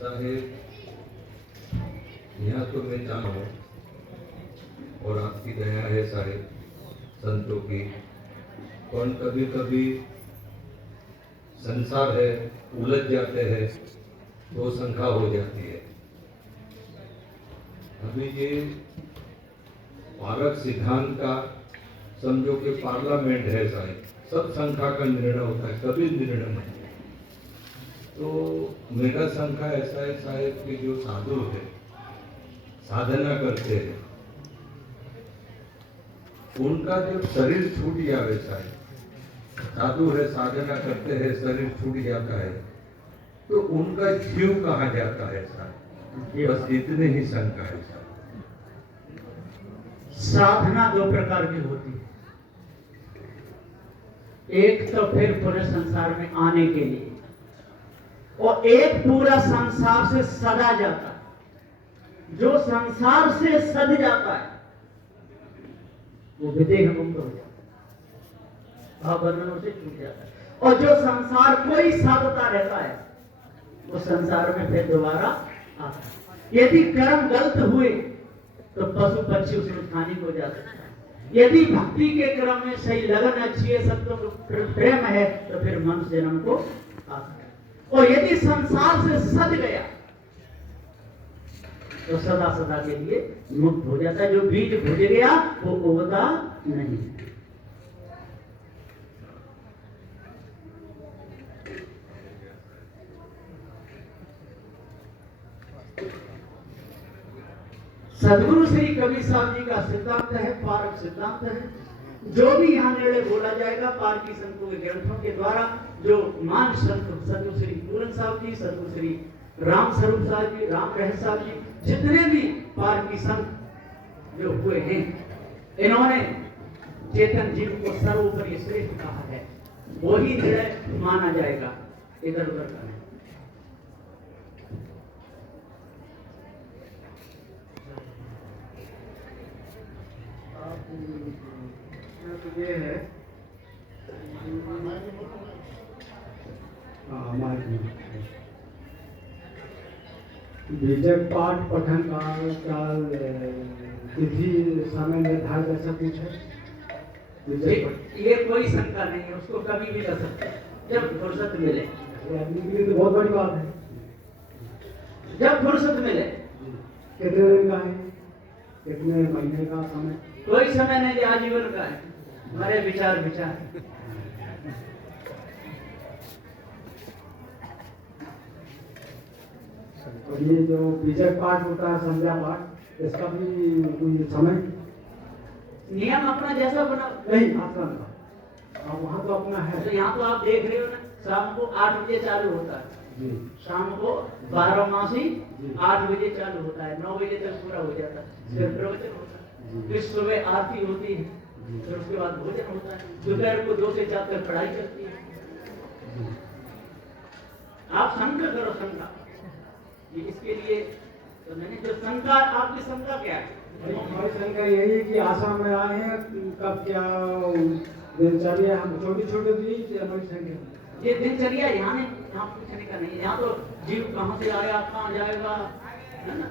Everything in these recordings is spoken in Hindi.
साहेब, यहाँ तो मैं जाना हूँ और आपकी दया है साहेब, संतों की। और कभी कभी संसार है, उलझ जाते हैं तो शंका हो जाती है। अभी ये पारक सिद्धांत का समझो कि पार्लियामेंट है साहब, सब शंका का निर्णय होता है, कभी निर्णय नहीं। तो मेरा शंका ऐसा है साहब कि जो साधु है, साधना करते हैं, उनका जब शरीर छूट जाए साहब, साधु है साधना करते हैं, शरीर छूट जाता है, तो उनका जीव कहाँ जाता है साहब? बस इतने ही शंका है साहब। साधना दो प्रकार की होती है, एक तो फिर पूरे संसार में आने के लिए, और एक पूरा संसार से सदा जाता है। जो संसार से सद जाता है वो विदेह मुक्त हो जाता है, भावबंधनों से छूट जाता है। और जो संसार कोई साधता रहता है वो संसार में फिर दोबारा आता है। यदि कर्म गलत हुए तो पशु पक्षी उसमें हानि हो जा सकता है। यदि भक्ति के क्रम में सही लगन अच्छी है, सत्य प्रेम है, तो फिर मनुष्य जन्म को आता है। और यदि संसार से सद गया तो सदा सदा के लिए मुक्त हो जाता है। जो बीज भुज गया वो उगता नहीं। सदगुरु श्री कबीर साहब जी का सिद्धांत है, पारक सिद्धांत है। जो भी यहाँ निर्णय बोला जाएगा पारकी संतों के ग्रंथों के द्वारा, जो मान संत सदगुरु श्री पूरन साहब जी, सदगुरु श्री राम स्वरूप साहब जी, राम रह साहब जी, जितने भी पारकी संत जो हुए हैं, इन्होंने चेतन जीव को सर्वोपरि श्रेष्ठ कहा है। वही निर्णय माना जाएगा, इधर उधर का नहीं। तो ये है बीजक पाठ पठन का तिथि समय निर्धारित ऐसा कुछ है? ये कोई शंका नहीं है, उसको कभी भी कर सकते हैं जब फुर्सत मिले। आदमी के लिए तो बहुत बड़ी बात है। जब फुर्सत मिले। कितने दिन का है, कितने महीने का समय? कोई समय नहीं, आजीवन का है। हमारे विचार विचार तो ये जो बीजक पाठ होता है, संध्या पाठ, इसका भी कोई समय नियम अपना जैसा बना नहीं? आपका अब वहाँ तो अपना है। तो यहाँ तो आप देख रहे हो ना, शाम को 8 बजे चालू होता है जी। शाम को 12 मासी 8 बजे चालू होता है, 9 बजे तक पूरा हो जाता है। फिर प्रवचन होता है, फिर सुबह आरती होती है, फिर उसके बाद भोजन होता है। दोपहर को 2 से 4 तक पढ़ाई चलती है। आप शंका करो, शंका ये इसके लिए तो मैंने जो शंका, आपकी शंका क्या है? हमारी शंका यही है कि आसाम में आए हैं, कब क्या दिनचर्या, हम छोटे छोटे दी हमारी शंका। ये दिनचर्या यहाँ नहीं, यहाँ पूछने का नहीं है। यहाँ तो जीव कहाँ से आया, कहाँ जाएगा, है ना,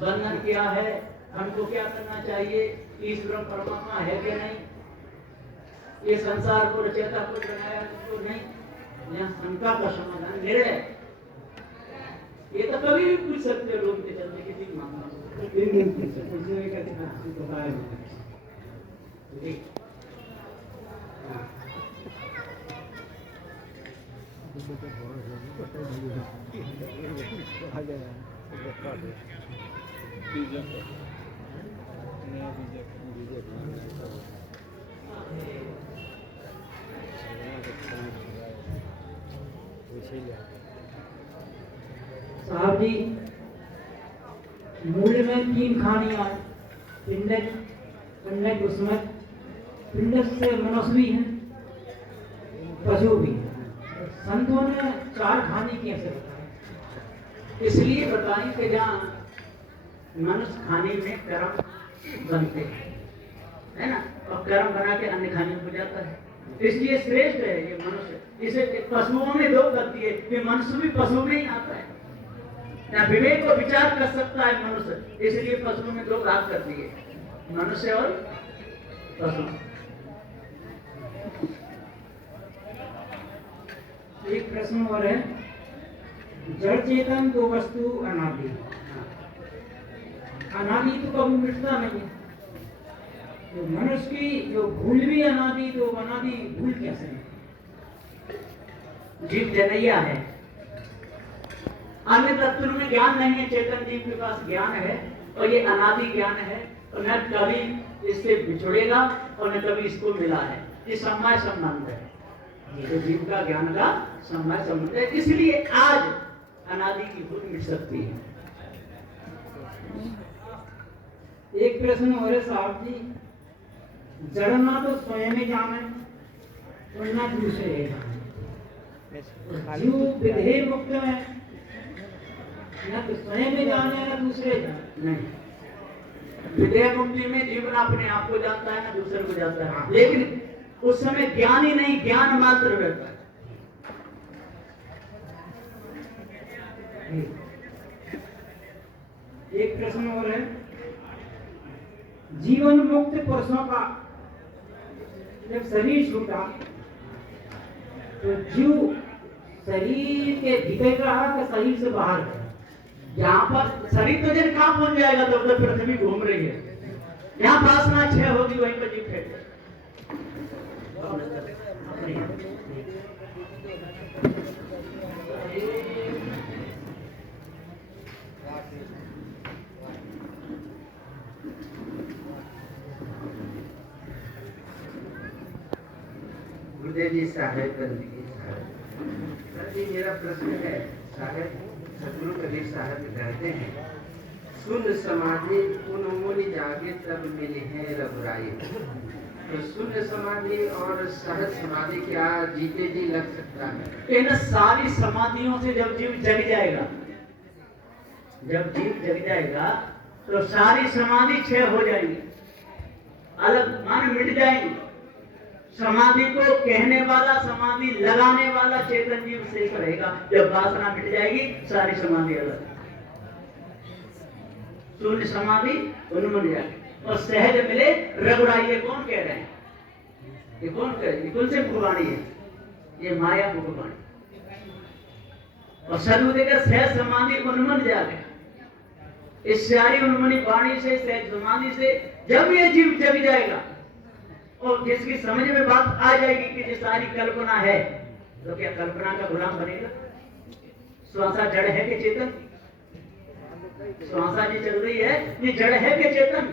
बंधन क्या है, हमको क्या करना चाहिए, ईश्वर परमात्मा है कि नहीं, ये संसार को रचयिता को बनाया तो नहीं। यहाँ शंका का समाधान निर्णय, ये तो कभी भी पूछ सकते लोग के चलते किसी भी मामला में। ठीक। साहब जी, मूल में 3 खानियां, पिंडक, पिंडक उसमें पिंडक से मनुष्य भी है, पशु भी है। संतों ने 4 खाने कैसे बताए? इसलिए बताएं कि जहाँ मनुष्य खाने में कर्म बनते हैं, है ना, और कर्म बना के अन्य खाने हो जाता है, इसलिए श्रेष्ठ है ये मनुष्य। इसे पशुओं में 2 करती है, ये मनुष्य भी पशु में ही आता है। ना विवेक को विचार कर सकता है मनुष्य, इसलिए पशुओं में दो भाग कर दिए, मनुष्य और पशु। एक प्रश्न और है, जड़ चेतन दो वस्तु अनादि, अनादि तो कभी मिटता नहीं है, तो मनुष्य की जो भूल भी अनादि, तो अनादि भूल कैसे है? जीव जनैया है, अन्य तत्वों में ज्ञान नहीं है, चेतन जीव के पास ज्ञान है और ये अनादि ज्ञान है और न कभी इससे बिछुड़ेगा और न कभी इसको मिला है। ये समय संबंध है, तो जीव का ज्ञान का समय संबंध है, इसलिए आज अनादि की भूल मिट सकती है। एक प्रश्न और है साहब जी, जड़ ना तो स्वयं में जाने और ना दूसरे जाने, जीव विधेय मुक्त है, ना तो स्वयं में जाने ना दूसरे जाने। नहीं, विधेय मुक्ति में जीवन अपने आप को जानता है ना दूसरे को जानता है, लेकिन उस समय ज्ञान ही नहीं, ज्ञान मात्र रहता है। एक प्रश्न और है, जीवन मुक्त पुरुषों का जब शरीर छूटा तो जीव शरीर के भीतर रहा कि शरीर से बाहर गया? यहाँ पर शरीर तो जब कहाँ पहुंच जाएगा, तब तक पृथ्वी घूम रही है, यहाँ वासना क्षय होगी, वहीं पर जीव ठहर। गुरुदेव जी साहेब बंदगी साहब, सर जी मेरा प्रश्न है, साहेब सतगुरु कबीर साहब कहते हैं, शून्य समाधि उन्मूल जागे तब मिली है रघुराई। तो शून्य समाधि और सहज समाधि क्या जीते जी लग सकता है? इन सारी समाधियों से जब जीव जग जाएगा, जब जीव जग जाएगा तो सारी समाधि क्षय हो जाएगी, अलग मान मिट जाएंगी। समाधि को कहने वाला, समाधि लगाने वाला चेतन जीव शेष रहेगा। जब वासना मिट जाएगी सारी समाधि अलग, शून्य समाधि उन्मूल जाएगी और सहज मिले रघुराई। ये कौन कह रहे हैं? ये कौन कह रहे हैं? कौन से मुखवाणी है? ये माया मुखवाणी। और सदगुरु देकर सहज समाधि उन्मूल जाएगा। इस सारी उन्मूली वाणी से, सहज समाधि से जब ये जीव जग जाएगा और जिसकी समझ में बात आ जाएगी कि ये सारी कल्पना है, तो क्या कल्पना का गुलाम बनेगा? श्वासा जड़ है कि चेतन? श्वासा जी चल रही है, ये जड़ है कि चेतन?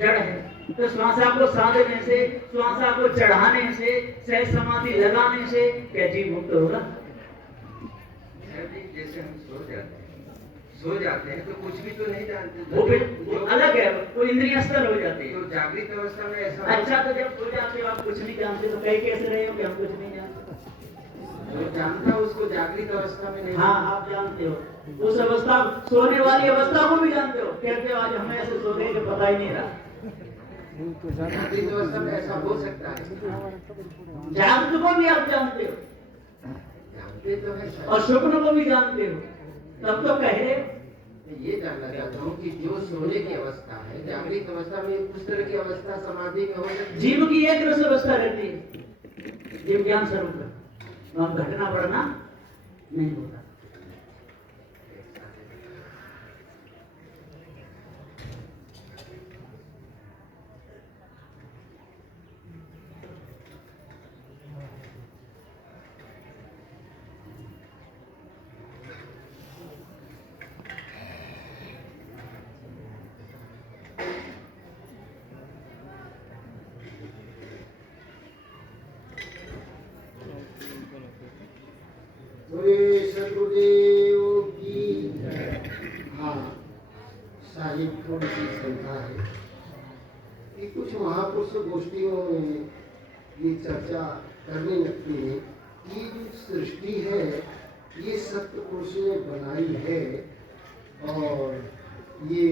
जड़ है। तो श्वासा को साधने से, श्वासा को चढ़ाने से, सहज समाधि लगाने से क्या जीव मुक्त होगा? जैसे हम सो जाते हैं तो कुछ भी तो नहीं जानते, वो अलग है, वो इंद्रिय स्तर हो जाती है। तो जागृत अवस्था में ऐसा अच्छा, तो जब सो जाते हो आप कुछ नहीं जानते, तो कहीं कैसे रहे हो कि हम कुछ नहीं जानते? जो जानता है उसको जागृत अवस्था में नहीं। हाँ, आप जानते हो उस अवस्था, सोने वाली अवस्था को भी जानते हो। कहते हो आज हमें ऐसे सो गए कि पता ही नहीं रहा। जागृत अवस्था में ऐसा हो सकता है, जागृत को भी आप जानते हो जानते तो है और स्वप्न को भी जानते हो, तब तो कह रहे हो। ये जानना चाहता हूँ कि जो सोने की अवस्था है, जागृत अवस्था में उस तरह की अवस्था समाधि में हो सकती है? जीव की एक रस अवस्था रहती है, जीव ज्ञान स्वरूप है, वहां घटना बढ़ना नहीं होता। बोले सदगुरुदेव की। हाँ साहिब, थोड़ी सी शंका है कि कुछ महापुरुष गोष्ठियों में ये चर्चा करने लगते हैं कि जो सृष्टि है ये सप्तपुरुष ने बनाई है, और ये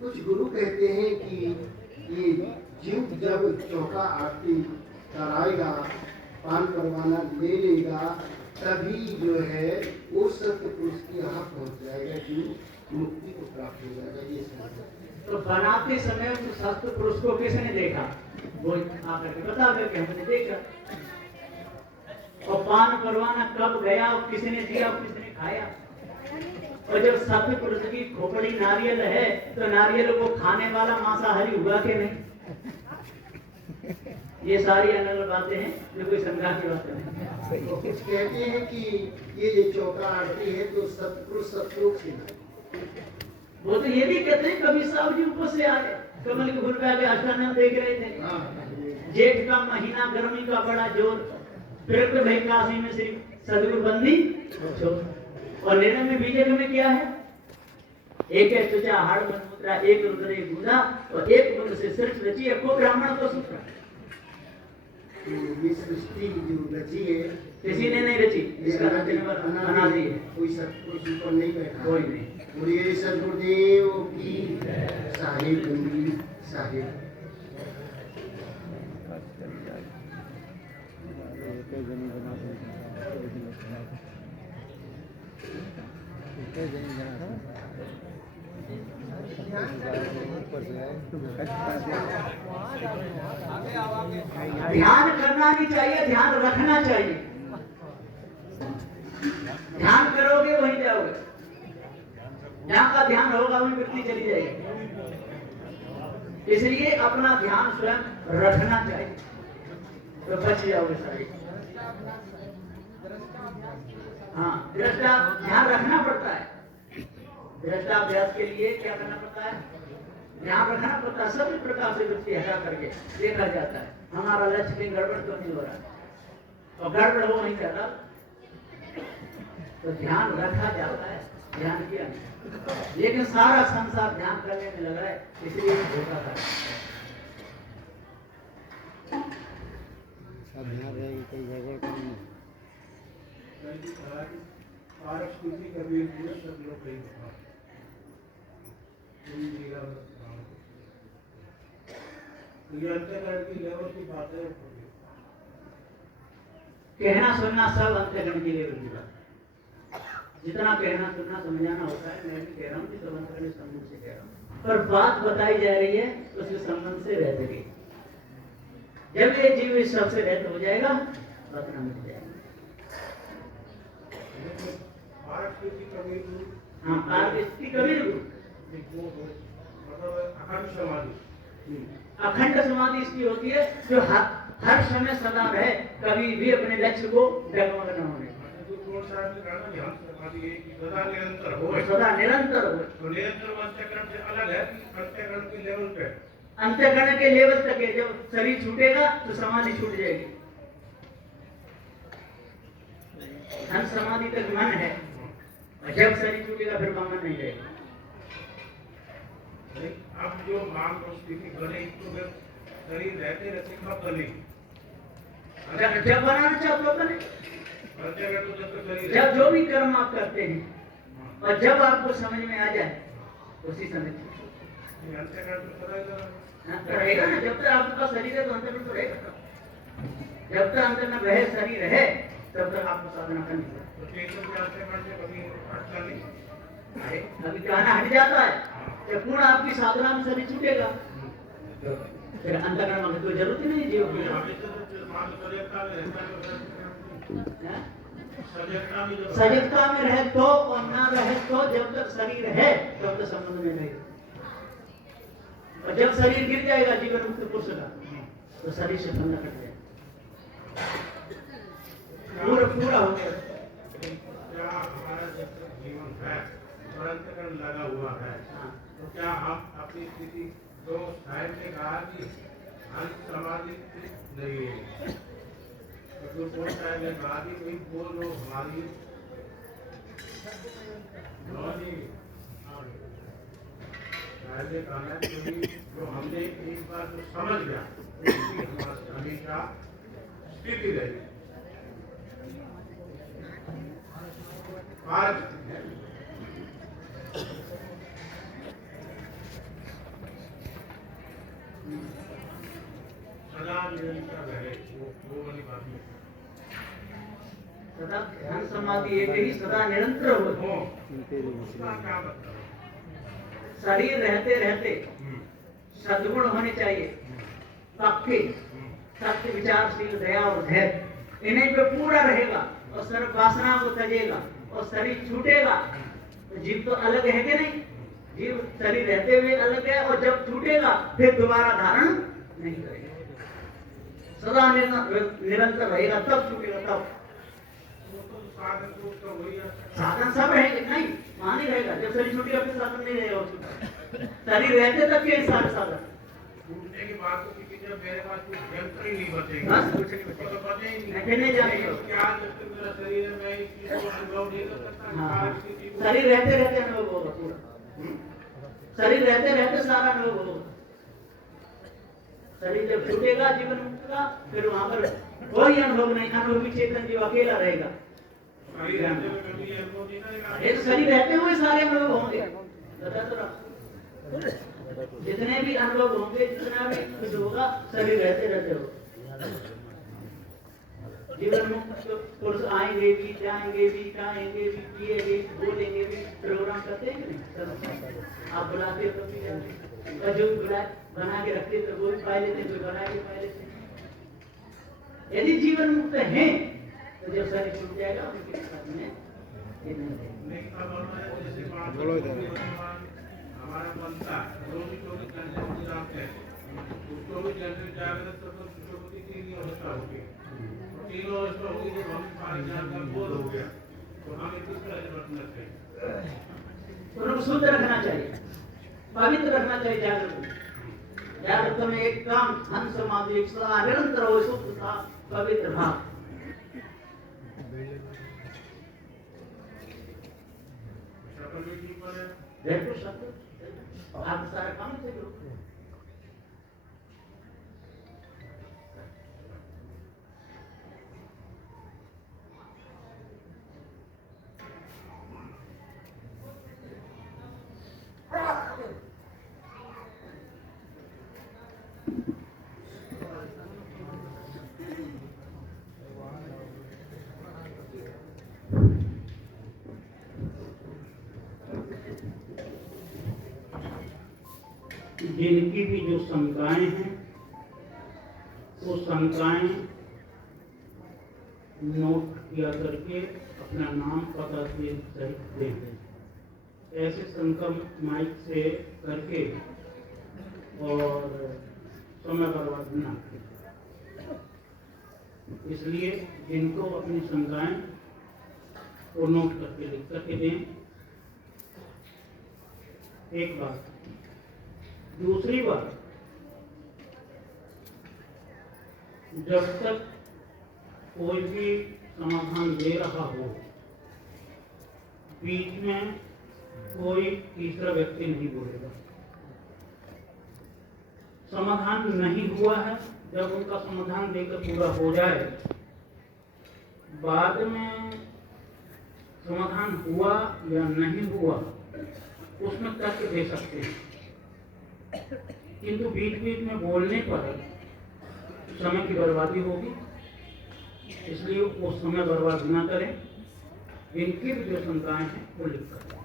कुछ गुरु कहते हैं कि ये जीव जब चौका आरती कराएगा, पान परवाना ले लेगा तभी जो है वो सत्य पुरुष की यहाँ पहुँच जाएगा, जीव मुक्ति को प्राप्त हो जाएगा। ये समझ। तो बनाते समय उस सत्य पुरुष को किसने देखा? वो आकर के बता दे कि हमने देखा। और पान परवाना कब गया और किसने दिया और किसने खाया? और जब सत्य पुरुष की खोपड़ी नारियल है तो नारियल को खाने वाला मांसाहारी हुआ कि नहीं? ये सारी अनल बातें हैं जो कोई संज्ञा की बातें नहीं। तो कुछ कहते हैं कि ये जो चौका आरती है तो सतपुरुष सतलोक से वो तो ये भी कहते हैं कभी साहब जी ऊपर से आए, कमल के फूल पे आगे अष्टानंद देख रहे थे। जेठ का महीना, गर्मी का बड़ा जोर, प्रकृत भय काशी में श्री सदगुरु बंदी और निर्णय में बीजक में क्या है? एक है तुझा हाड़ मुद्रा, एक रुद्र एक गुदा और एक बुंद से सृष्टि रची है को ब्राह्मण को सूत्र। तो ये सृष्टि जो रची है किसी ने नहीं रची, इसका अनादि है, कोई सतपुरुष ऊपर नहीं बैठा, कोई नहीं। बोलिए सदगुरुदेव की साहिब बंदी साहिब। ध्यान करना नहीं चाहिए, ध्यान रखना चाहिए। ध्यान करोगे वहीं जाओगे, जहां का ध्यान होगा वहीं वृत्ति चली जाएगी। इसलिए अपना ध्यान स्वयं रखना चाहिए तो बच जाओगे सारे। हाँ, दृष्टा ध्यान रखना पड़ता है। दृष्टाभ्यास के लिए क्या करना पड़ता है? ध्यान रखना पड़ता है। सभी प्रकार से वृत्ति हटा करके देखा जाता है हमारा लक्ष्य कहीं गड़बड़ तो नहीं हो रहा, और गड़बड़ हो नहीं जाता तो ध्यान रखा जाता है, ध्यान किया नहीं। लेकिन सारा संसार ध्यान करने में लगा है, इसलिए धोखा था। सब ध्यान रहेगी, कोई गड़बड़ नहीं। कहना सुनना सब अंतःकरण के लेवल की बात। जितना कहना सुनना समझाना होता है, मैं भी कह रहा हूँ कि सब अंतःकरण संबंध से कह रहा हूँ, पर बात बताई जा रही है उसके संबंध से रह सके। जब ये जीव इस सबसे रहित हो जाएगा, बात ना मिल जाएगी। हाँ, पारदृष्टि कबीर गुरु अखंड समाधि इसकी होती है जो हर समय सदा रहे, कभी भी अपने लक्ष्य को डगमग न होने, सदा निरंतर हो। अंतःकरण के लेवल तक है, जब शरीर छूटेगा तो समाधि छूट जाएगी। धन समाधि तक मन है, और जब शरीर छूटेगा फिर मन नहीं रहेगा। अब जो मान को स्थिति बने तो शरीर रहते रहते कब बने? जब बनाना चाहो तो बने। जब जो भी कर्म आप करते हैं और जब आपको समझ में आ जाए उसी समय रहेगा ना। जब तक आपके पास शरीर है तो अंतःकरण तो रहेगा। जब तक अंतःकरण रहे, शरीर है, तब तक आपको साधना करनी है। अभी कहना हट जाता है जब पूर्ण आपकी साधना में शरीर छूटेगा, फिर अंतःकरण में कोई जरूरत ही नहीं जीव की। सजगता में रहे तो और ना रहे तो, जब तक शरीर है तब तक संबंध में रहेगा। और जब शरीर गिर जाएगा जीवन मुक्त पुरुष का, तो शरीर से बंधन कट जाएगा, पूरा हो गया। क्या हमारा जब जीवन है और अंतःकरण लगा हुआ है, तो क्या हम अपनी स्थिति तो साहिब ने कहा कि अंत समाधि नहीं है, तो कौन साहिब ने कहा कि कोई बोल लो हमारी साहिब ने कहा कि जो हमने एक बार जो समझ गया उसकी हमारी हमेशा स्थिति रहेगी। आज सदा निरंतर रहे, वो वाली बात नहीं। सदा ध्यान समाधि एक ही सदा निरंतर हो। उसका क्या मतलब? शरीर रहते रहते सद्गुण होने चाहिए, पक्के, सत्य, विचारशील, दया और धैर्य, इन्हीं पे पूरा रहेगा और सर्व वासना को तजेगा और शरीर छूटेगा तो जीव तो अलग है कि नहीं? जीव शरीर रहते हुए अलग है और जब छूटेगा फिर दोबारा धारण नहीं करेगा, सदा निरंतर रहेगा, तब छूटेगा। तब साधन तो उसका वही है। साधन सब रहेंगे नहीं, वहां नहीं रहेगा। जब शरीर छूटेगा फिर साधन नहीं रहेगा उसका। शरीर रहते तक के सारे साधन, छूटने के बाद तो किसी जब मेरे पास कुछ यंत्र ही नहीं बचेगा। बस कुछ नहीं बचेगा। तो बचे ही नहीं। फिर नहीं जाने लेकिन को। क्या जब तक मेरा शरीर है मैं इस चीज को अनुभव नहीं कर सकता। हाँ, किसी को- शरीर रहते रहते अनुभव होगा पूरा। शरीर रहते रहते सारा अनुभव होगा। शरीर जब छूटेगा जीवन मुक्त का, फिर वहां पर कोई अनुभव नहीं, अनुभवी चेतन जीव अकेला रहेगा। शरीर रहते हुए कभी ये अनुभव नहीं करेगा। ये तो शरीर रहते हुए सारे अनुभव होंगे। बता तो रहा, जितने भी अनुभव होंगे, जितना भी कुछ होगा, शरीर रहते रहते होगा। जीवन मुक्त पुरुष आएंगे भी, जाएंगे भी, खाएंगे भी, पिएंगे, बोलेंगे भी, प्रोग्राम करते हैं कि नहीं? आप बुलाते हो तो भी जाते, और जो बुला बना के रखते तो वो भी पाए लेते, जो बना के पाए लेते। यदि जीवन मुक्त है तो जब शरीर छूट जाएगा उनके साथ में ये नहीं रहेगा। लेकिन अब हमारे जैसे बात हमारा बनता 24 घंटे हम जाते हैं, 24 घंटे जागृत सुषुप्ति तीन अवस्था होगी। तीनों अवस्था होगी जब हम सारी जानकर बोध हो गया तो हमें किस तरह से बचना चाहिए? उनको शुद्ध रखना चाहिए, पवित्र रखना चाहिए। जागृत में एक काम धन समाधि सदा निरंतर हो, शुद्ध था पवित्र भाव। शक्ल भी ठीक बने। बिल्कुल सब आप सारा काम से करो। जिनकी भी जो शंकाएं हैं वो शंकाएं नोट किया करके अपना नाम पता से सहित दें। ऐसे शंका माइक से करके और समय बर्बाद न करें। इसलिए जिनको अपनी शंकाएं वो नोट करके लिख करके दें। एक बात। दूसरी बात, जब तक कोई भी समाधान दे रहा हो, बीच में कोई तीसरा व्यक्ति नहीं बोलेगा। समाधान नहीं हुआ है, जब उनका समाधान देकर पूरा हो जाए, बाद में समाधान हुआ या नहीं हुआ उसमें तर्क दे सकते हैं, किंतु बीच बीच में बोलने पर समय की बर्बादी होगी। इसलिए वो समय बर्बाद न करें। जिनकी भी जो शंकाएं हैं वो लिख कर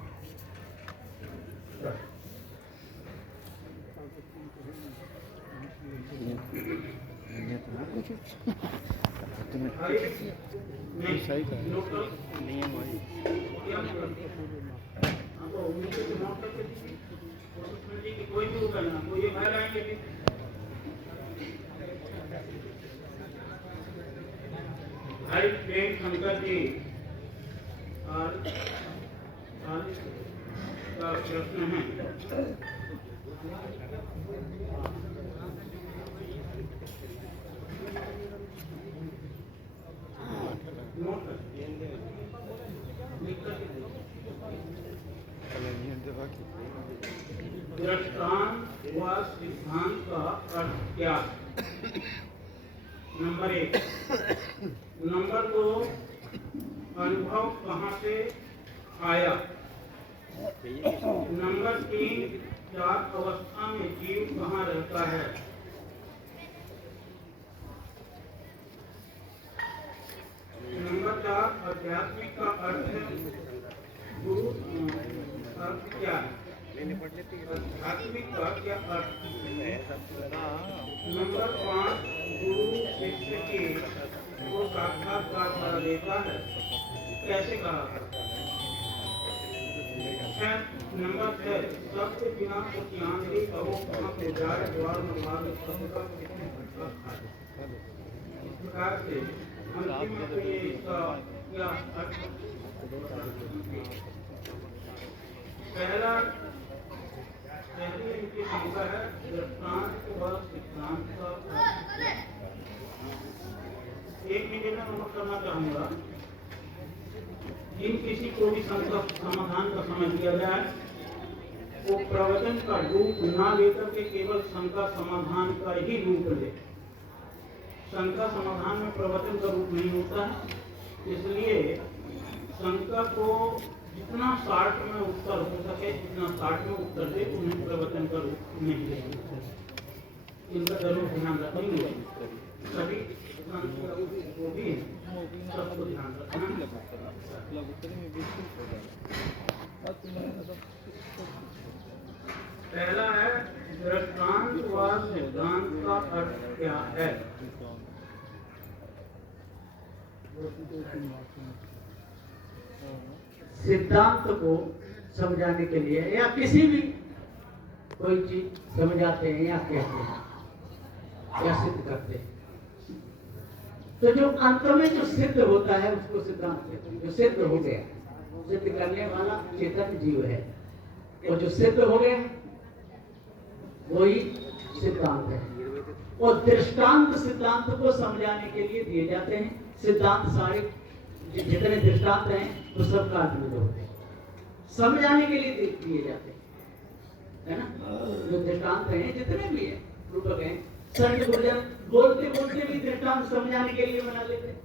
कोई भी करना, कोई ये भाई लाएंगे भी। भाई प्रेम शंकर जी और का प्रश्न है। दृष्टांत व सिद्धांत का अर्थ क्या? नंबर 1। नंबर 2, अनुभव कहाँ से आया? नंबर 3, 4 अवस्था में जीव कहाँ रहता है? नंबर 4 आध्यात्मिक का अर्थ है गुरु अर्थ क्या है? आध्यात्मिक का क्या अर्थ है? नंबर 5 गुरु शिष्य की को साक्षात्कार करा देता है, कैसे करा करता है? नंबर 6 सबके बिना कुछ नहीं कहो कहाँ पे जाए द्वार में मार्ग सबका कितने मतलब है। इस प्रकार से अंतिम में तो ये इसका क्या अर्थ पहली इनकी शंका है दृष्टांत व सिद्धांत का। एक मिनट में नोट करना चाहूंगा, जिन किसी को भी समाधान का समझ लिया जाए वो प्रवचन का रूप ना लेकर के केवल शंका समाधान का ही रूप ले। शंका समाधान में प्रवचन का रूप नहीं होता है, इसलिए शंका को जितना शार्ट में उत्तर हो सके जितना शार्ट में उत्तर दे उन्हें प्रवचन का रूप नहीं ले। इनका जरूर ध्यान रखेंगे सभी को भी सबको ध्यान रखना। पहला है दृष्टांत व सिद्धांत का अर्थ क्या है? सिद्धांत को समझाने के लिए या किसी भी कोई चीज समझाते हैं या कहते हैं या सिद्ध करते हैं, तो जो अंत में जो सिद्ध होता है उसको सिद्धांत कहते हैं। जो सिद्ध हो गया, सिद्ध करने वाला चेतन जीव है, और जो सिद्ध हो गया वही सिद्धांत है। और दृष्टांत सिद्धांत को समझाने के लिए दिए जाते हैं। सिद्धांत सारे जितने दृष्टांत हैं वो सब काल में होते हैं, समझाने के लिए दिए जाते हैं, है ना। जो दृष्टांत हैं जितने भी हैं रूपक हैं, संत गुरुजन बोलते बोलते भी दृष्टांत समझाने के लिए बना लेते हैं,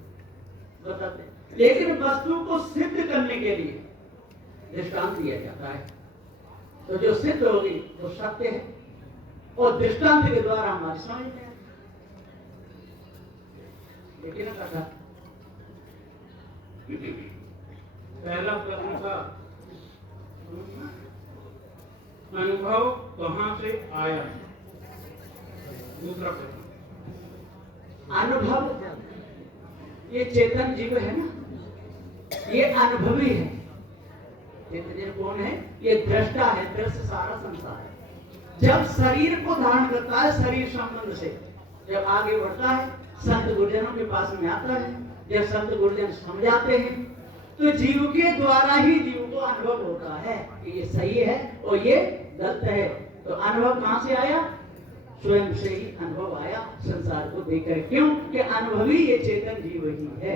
बताते हैं। लेकिन वस्तु को सिद्ध करने के लिए दृष्टांत दिया जाता है। तो जो सिद्ध होगी वो सत्य है और दृष्टांत के द्वारा हमारी समझ में है। लेकिन कथा पहला प्रश्न था अनुभव कहाँ से आया? दूसरा प्रश्न अनुभव, ये चेतन जीव है ना, ये अनुभवी है। चेतन जीव कौन है? ये दृष्टा है, दृश्य सारा संसार है। जब शरीर को धारण करता है, शरीर संबंध से जब आगे बढ़ता है, संत गुरुजनों के पास में आता है, जब संत गुरुजन समझाते हैं तो जीव के द्वारा ही जीव को अनुभव होता है कि ये सही है और ये गलत है। तो अनुभव कहां से आया? स्वयं से ही अनुभव आया संसार को देखकर। क्यों कि अनुभवी ये चेतन जीव ही है।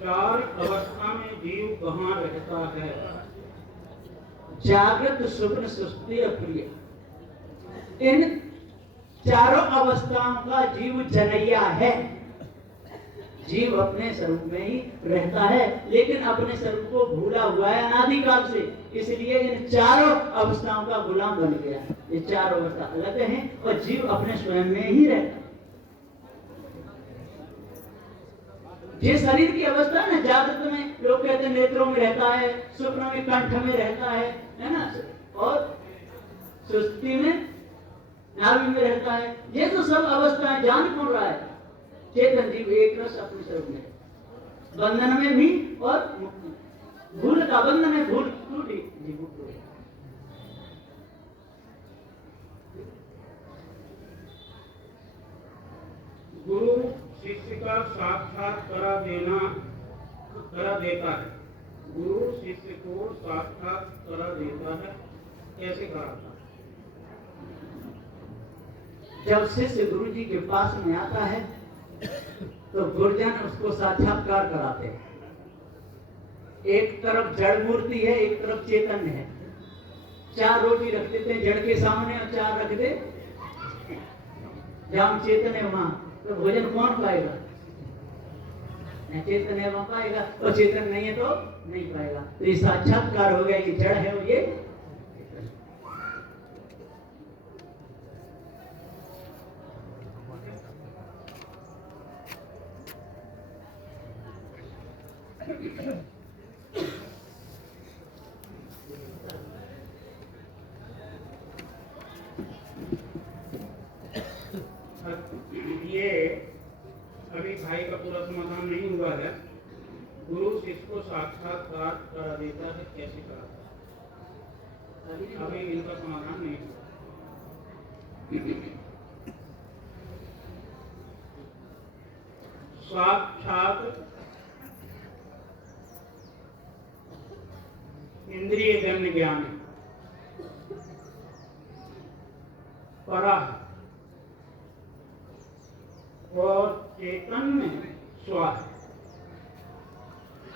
4 अवस्था में जीव कहाँ रहता है? जागृत, स्वप्न, सुषुप्ति और क्रिया, इन चारों अवस्थाओं का जीव जनैया है। जीव अपने स्वरूप में ही रहता है, लेकिन अपने स्वरूप को भूला हुआ है अनादिकाल से, इसलिए इन चारों अवस्थाओं का गुलाम बन गया। ये चारों अवस्था अलग हैं और जीव अपने स्वयं में ही रहता है। ये शरीर की अवस्था है ना, जागृत में लोग कहते हैं नेत्रों में रहता है, स्वप्न में कंठ में रहता है ना, और सुषुप्ति में नाभि में रहता है। ये तो सब अवस्थाएं जान कौन रहा है? चेतन जीव एक रस अपने स्वरूप में, बंधन में भी और मुक्ति। भूल का बंधन है, भूल टूटी जी मुक्त हो गई। गुरु शिष्य का साक्षात करा देता है। गुरु शिष्य को साक्षात करा देता है, कैसे कराता है? जब शिष्य गुरु जी के पास में आता है तो गुरुजन उसको साक्षात्कार कराते हैं। एक तरफ जड़ मूर्ति है, एक तरफ चैतन्य है। 4 रोटी रख देते हैं जड़ के सामने और 4 रख दे जहां चेतन है वहां, तो भोजन कौन पाएगा? चेतन है वहां पाएगा, और चेतन नहीं है तो नहीं पाएगा। तो ये साक्षात्कार हो गया, ये जड़ है और ये ये अभी भाई का पूरा समाधान नहीं हुआ है। गुरु शिष्य को साक्षात्कार करा देता है, कैसे कराता है, अभी इनका समाधान नहीं हुआ। साक्षात इंद्रिय जन्य ज्ञान परा और चेतन में स्वाद।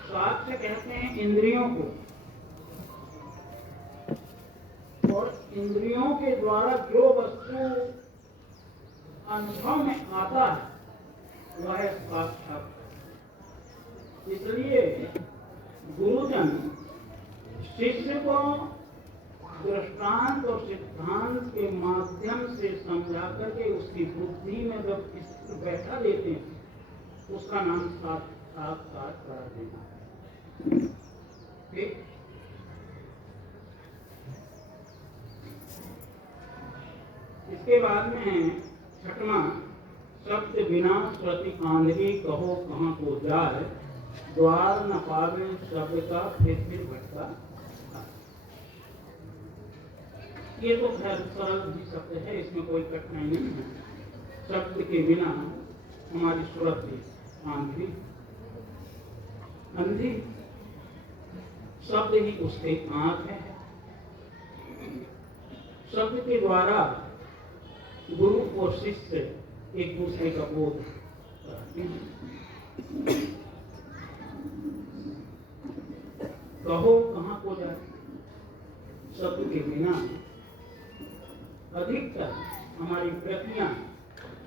स्वाद से कहते हैं इंद्रियों को, और इंद्रियों के द्वारा जो वस्तु अनुभव में आता है वह है साक्षात। इसलिए गुरुजन शिष्य को दृष्टांत और सिद्धांत के माध्यम से समझा करके उसकी बुद्धि में जब इस बैठा देते हैं उसका नाम साक्षात्कार करा देना है। ठीक। इसके बाद में छठवां, शब्द बिना श्रुति आंधली कहो कहाँ को जाए, द्वार न पावे शब्द का फिर भटका। ये तो खैर सरल भी शब्द है, इसमें कोई कठिनाई नहीं है। शब्द के बिना हमारी श्रुति आंधी अंधी, शब्द ही उसके आंख है। शब्द के द्वारा गुरु और शिष्य एक दूसरे का बोध कराते हैं। कहो कहाँ को जाए, शब्द के बिना अधिकतर हमारी वृत्तियां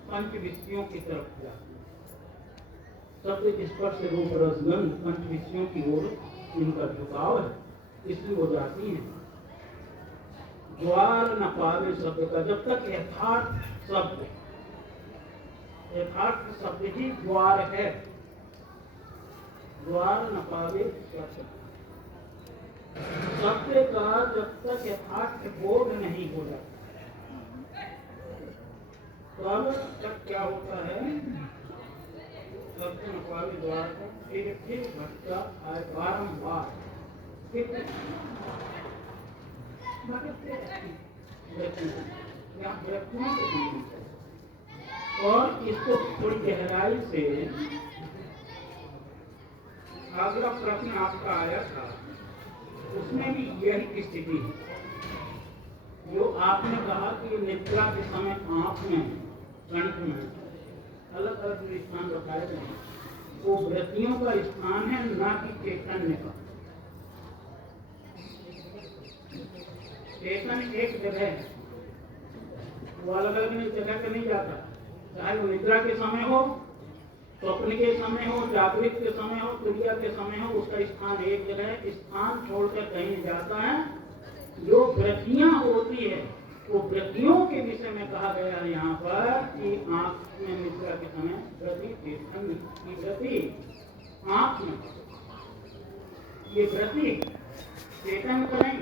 पंच विषयों की तरफ जाती हैं। शब्द स्पर्श रूप रसगंध पंच विषयों की ओर इनका झुकाव है, इसलिए वो जाती हैं। द्वार न पावे शब्द का, जब तक यथार्थ शब्द ही द्वार है। द्वार न पावे शब्द का जब तक यथार्थ बोध नहीं हो जाता, तब तक क्या होता है, शब्द न पावे द्वार को फिर भटका आए बारम्बार, और इसको थोड़ी गहराई से अगला प्रश्न आपका आया था, उसमें भी यही स्थिति है जो आपने कहा कि निद्रा के समय आंख में, कंठ में अलग अलग स्थान बताए गए, वो वृत्तियों का स्थान है, ना कि चैतन्य का। चेतन एक जगह है, वो अलग अलग जगह पे नहीं जाता, चाहे वो निद्रा के समय हो, स्वप्न के समय हो, जागृत के समय हो, तुरिया के समय हो, उसका स्थान एक जगह है। स्थान छोड़कर कहीं जाता है। जो वृत्तियां होती है वो वृत्तियों के विषय में कहा गया है यहाँ पर कि आंख में निद्रा के समय वृत्ति, चेतन की वृत्ति आंख में, ये वृत्ति चेतन को नहीं,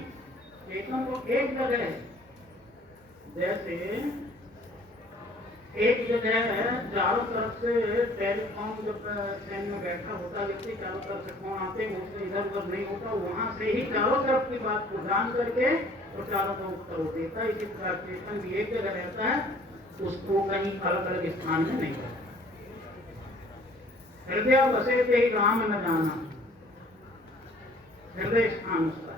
चेतन को एक जगह है। जैसे एक जगह है, चारों तरफ से टेलीफोन जब ट्रेन में बैठा होता व्यक्ति, चारों तरफ से फोन आते हैं, उससे इधर उधर नहीं होता, वहां से ही चारों तरफ की बात को जान करके और चारों का उत्तर हो देता है। इसी प्रकार चेतन भी एक जगह रहता है, उसको कहीं अलग अलग स्थान में नहीं रहता। हृदय बसे थे ही राम न जाना, हृदय स्थान उसका,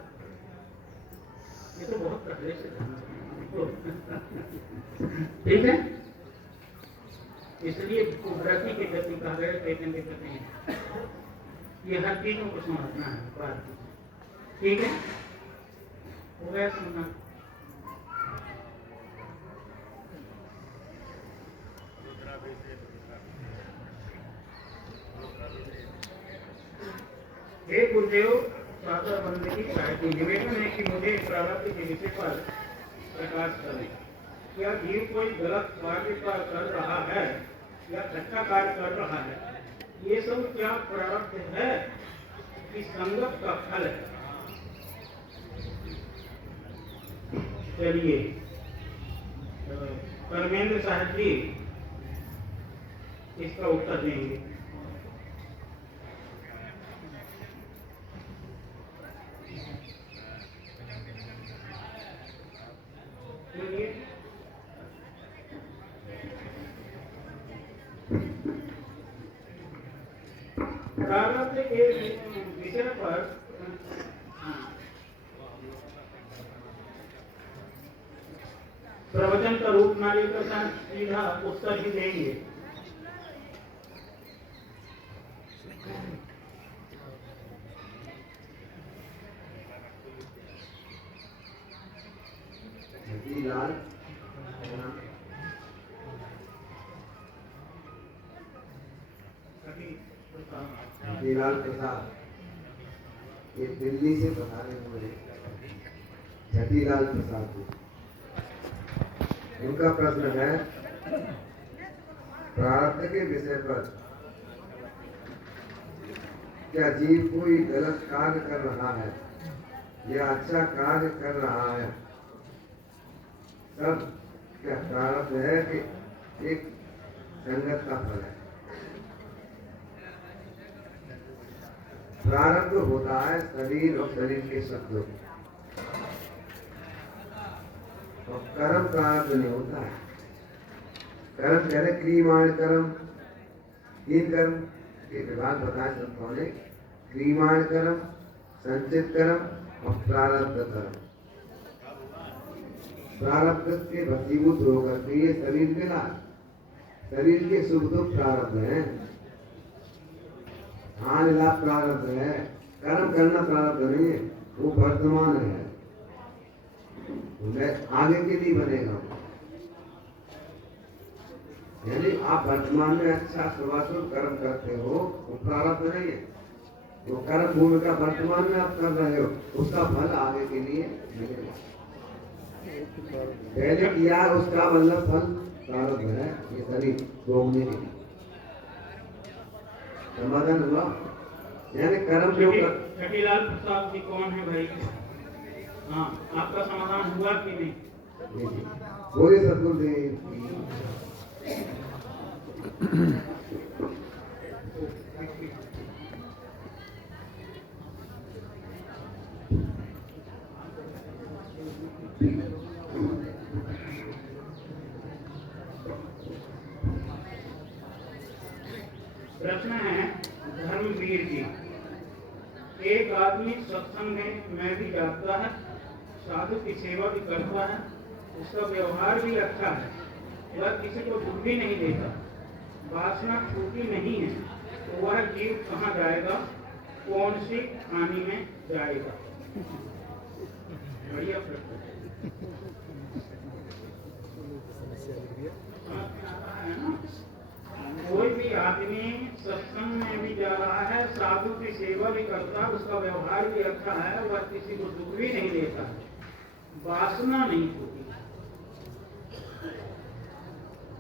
ये तो बहुत पहले से ठीक है। इसलिए वृत्ति के प्रति कहा गया, चेतन के प्रति नहीं। ये हर चीजों को समझना है बात, ठीक है, हो गया समझना। हे गुरुदेव, सादर बंदगी चाहती निवेदन है कि मुझे प्रारब्ध के विषय पर प्रकाश करें। क्या जीव कोई गलत कार्य कर रहा है या अच्छा कार्य कर रहा है, ये सब क्या प्रारब्ध है कि संगत का फल है। चलिए परमेंद्र साहब जी इसका उत्तर देंगे। बोलिए। प्रारब्ध के विषय पर प्रवचन का रूप ना लेकर सीधा उत्तर ही देंगे। लाल लाल प्रसाद ये दिल्ली से पधारे हुए छठीलाल प्रसाद जी। उनका प्रश्न है प्रारब्ध के विषय पर, क्या जीव कोई गलत कार्य कर रहा है या अच्छा कार्य कर रहा है, तब क्या प्रारब्ध है कि एक संगत का फल है। प्रारब्ध होता है शरीर और शरीर के शब्दों, और कर्म प्रारब्ध नहीं होता है। कर्म कह रहे क्रियमाण कर्म, तीन कर्म के विभाग बताए संतों ने, क्रियमाण कर्म, संचित कर्म और प्रारब्ध कर्म। प्रारब्ध के वशीभूत होकर के ये शरीर मिला, शरीर के सुख दुख प्रारब्ध है, हानि लाभ प्रारब्ध है, कर्म करना प्रारब्ध नहीं है, वो वर्तमान है, आगे के लिए बनेगा। यानी आप वर्तमान में अच्छा शुभाशुभ कर्म करते हो, वो प्रारब्ध नहीं है। वो कर्म भूमिका वर्तमान में आप कर रहे हो, उसका फल आगे के लिए मिलेगा। पहले किया उसका मतलब फल प्रारब्ध है, ये शरीर भोगने के लिए। समाधान हुआ? यानी कर्म जो छठीलाल प्रसाद जी कौन है भाई? हाँ, आपका समाधान हुआ कि नहीं? बोले सतगुरुदेव प्रश्न है धर्मवीर जी, एक आदमी सत्संग में भी जाता है, साधु की सेवा भी करता है, उसका व्यवहार भी अच्छा है, वह किसी को दुख भी नहीं देता, वासना छूटी नहीं है, तो वह जीव कहाँ जाएगा, कौन सी हानि में जाएगा? बढ़िया प्रश्न है ना। कोई भी आदमी सत्संग में भी जा रहा है, साधु की सेवा भी करता है, उसका व्यवहार भी अच्छा है, वह किसी को दुख भी नहीं देता, वासना नहीं होती,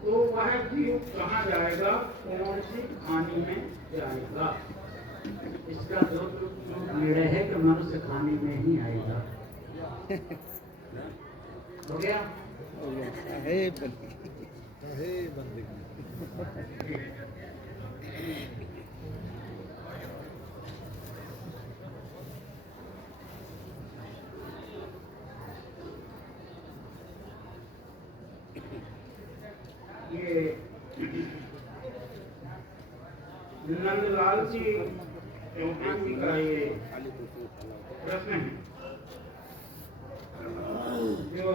तो वह जीव कहाँ जाएगा, कौन सी हानि में जाएगा? इसका जो निर्णय है कि मनुष्य खाने में ही आएगा। हो गया? ये नंदलाल जी चौहान जी का ये प्रश्न है, जो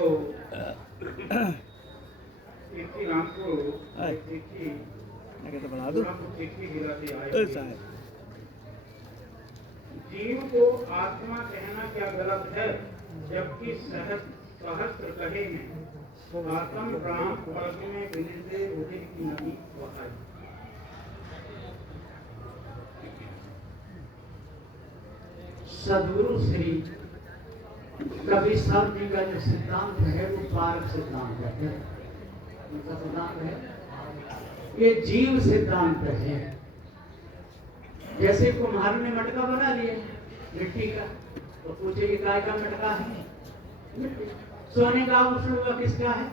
राम को जिला से आए। जीव को आत्मा कहना क्या गलत है, जबकि सहस्त्र कहे में आत्म राम पद में विनिर्दय उदित की नदी बहाई। सदगुरु श्री कबीर साहब जी का जो सिद्धांत है वो पारक सिद्धांत है। उनका सिद्धांत है, ये जीव सिद्धांत है। जैसे कुम्हार ने मटका बना लिया मिट्टी का, तो पूछे कि काय का मटका है? मिट्टी। सोने का आभूषण हुआ किसका है?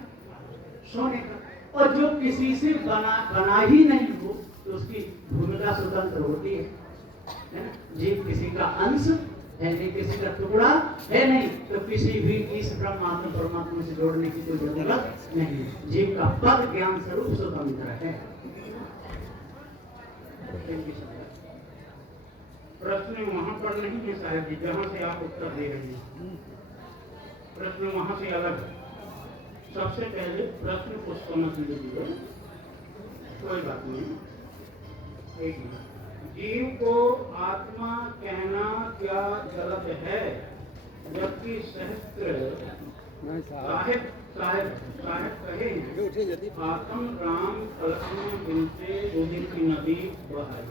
सोने का। और जो किसी से बना ही नहीं हो तो उसकी भूमिका स्वतंत्र होती है ना? जीव किसी का अंश है नहीं, किसी का टुकड़ा है नहीं, तो किसी भी इस ब्रह्मात्मा परमात्मा से जोड़ने की कोई जरूरत नहीं। जीव का पद ज्ञान स्वरूप स्वतंत्र है। प्रश्न वहां पर नहीं है साहब जी जहां से आप उत्तर दे रहे हैं, प्रश्न वहां से अलग है। सबसे पहले प्रश्न को समझ लीजिए, कोई बात नहीं। एक मिनट, जीव को आत्मा कहना क्या गलत है? जबकि सहस्त्र साहिब कहे आत्म राम कल्पना बिनते दूधिन की नदी बहाई।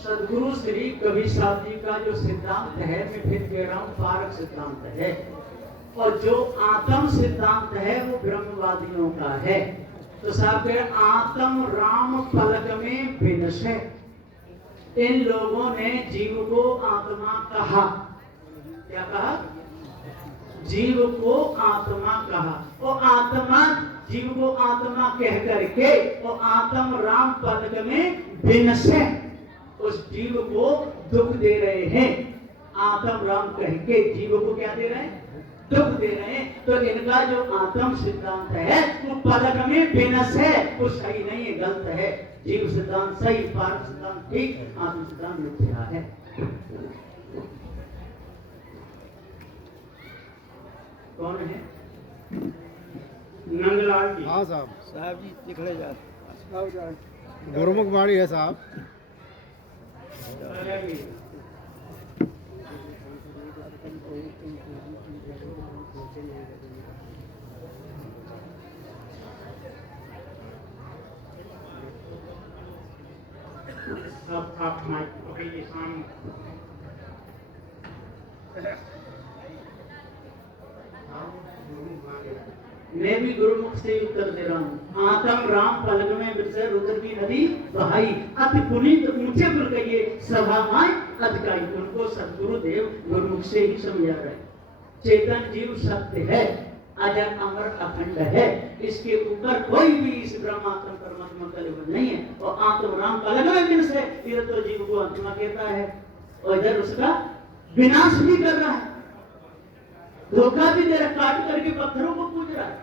सदगुरु श्री कबीर साहब जी का जो सिद्धांत है, मैं फिर कह रहा हूँ, पारक सिद्धांत है। और जो आत्म सिद्धांत है वो ब्रह्मवादियों का है। तो साहब कह आत्म राम पलक में विनशे। इन लोगों ने जीव को आत्मा कहा। क्या कहा? जीव को आत्मा कहा। और आत्मा जीव को आत्मा कह करके और आत्म राम पलक में विनशे उस जीव को दुख दे रहे हैं। आत्म राम कह के जीव को क्या दे रहे हैं? दुख दे रहे हैं। तो इनका जो आत्म सिद्धांत है वो पलक में विनश है, वो सही नहीं है, गलत है। जीव सिद्धांत सही, पारक सिद्धांत ठीक, आत्म सिद्धांत मिथ्या है। कौन है? नंदलाल जी। हाँ साहब, साहब जी निकले जा। गुरुमुख वाणी है साहब। अब आप माइक पकड़िए सामने। मैं भी गुरुमुख से उत्तर दे रहा हूँ। आत्म राम पलक में विषय रुद्र की नदी बहाई। अति पुनीत ऊंचे पुर कहिए सभा माय अधिकारी। उनको सदगुरु देव गुरुमुख से ही समझा रहे। चेतन जीव सत्य है, अजर अमर अखंड है। इसके ऊपर कोई भी इस ब्रह्मात्म परमात्मा का लेवल नहीं है। और आत्म राम पलक में विनशे, इधर तो जीव को आत्मा कहता है और इधर उसका विनाश भी कर रहा है, धोखा भी दे रहा, काट करके पत्थरों को पूज रहा है।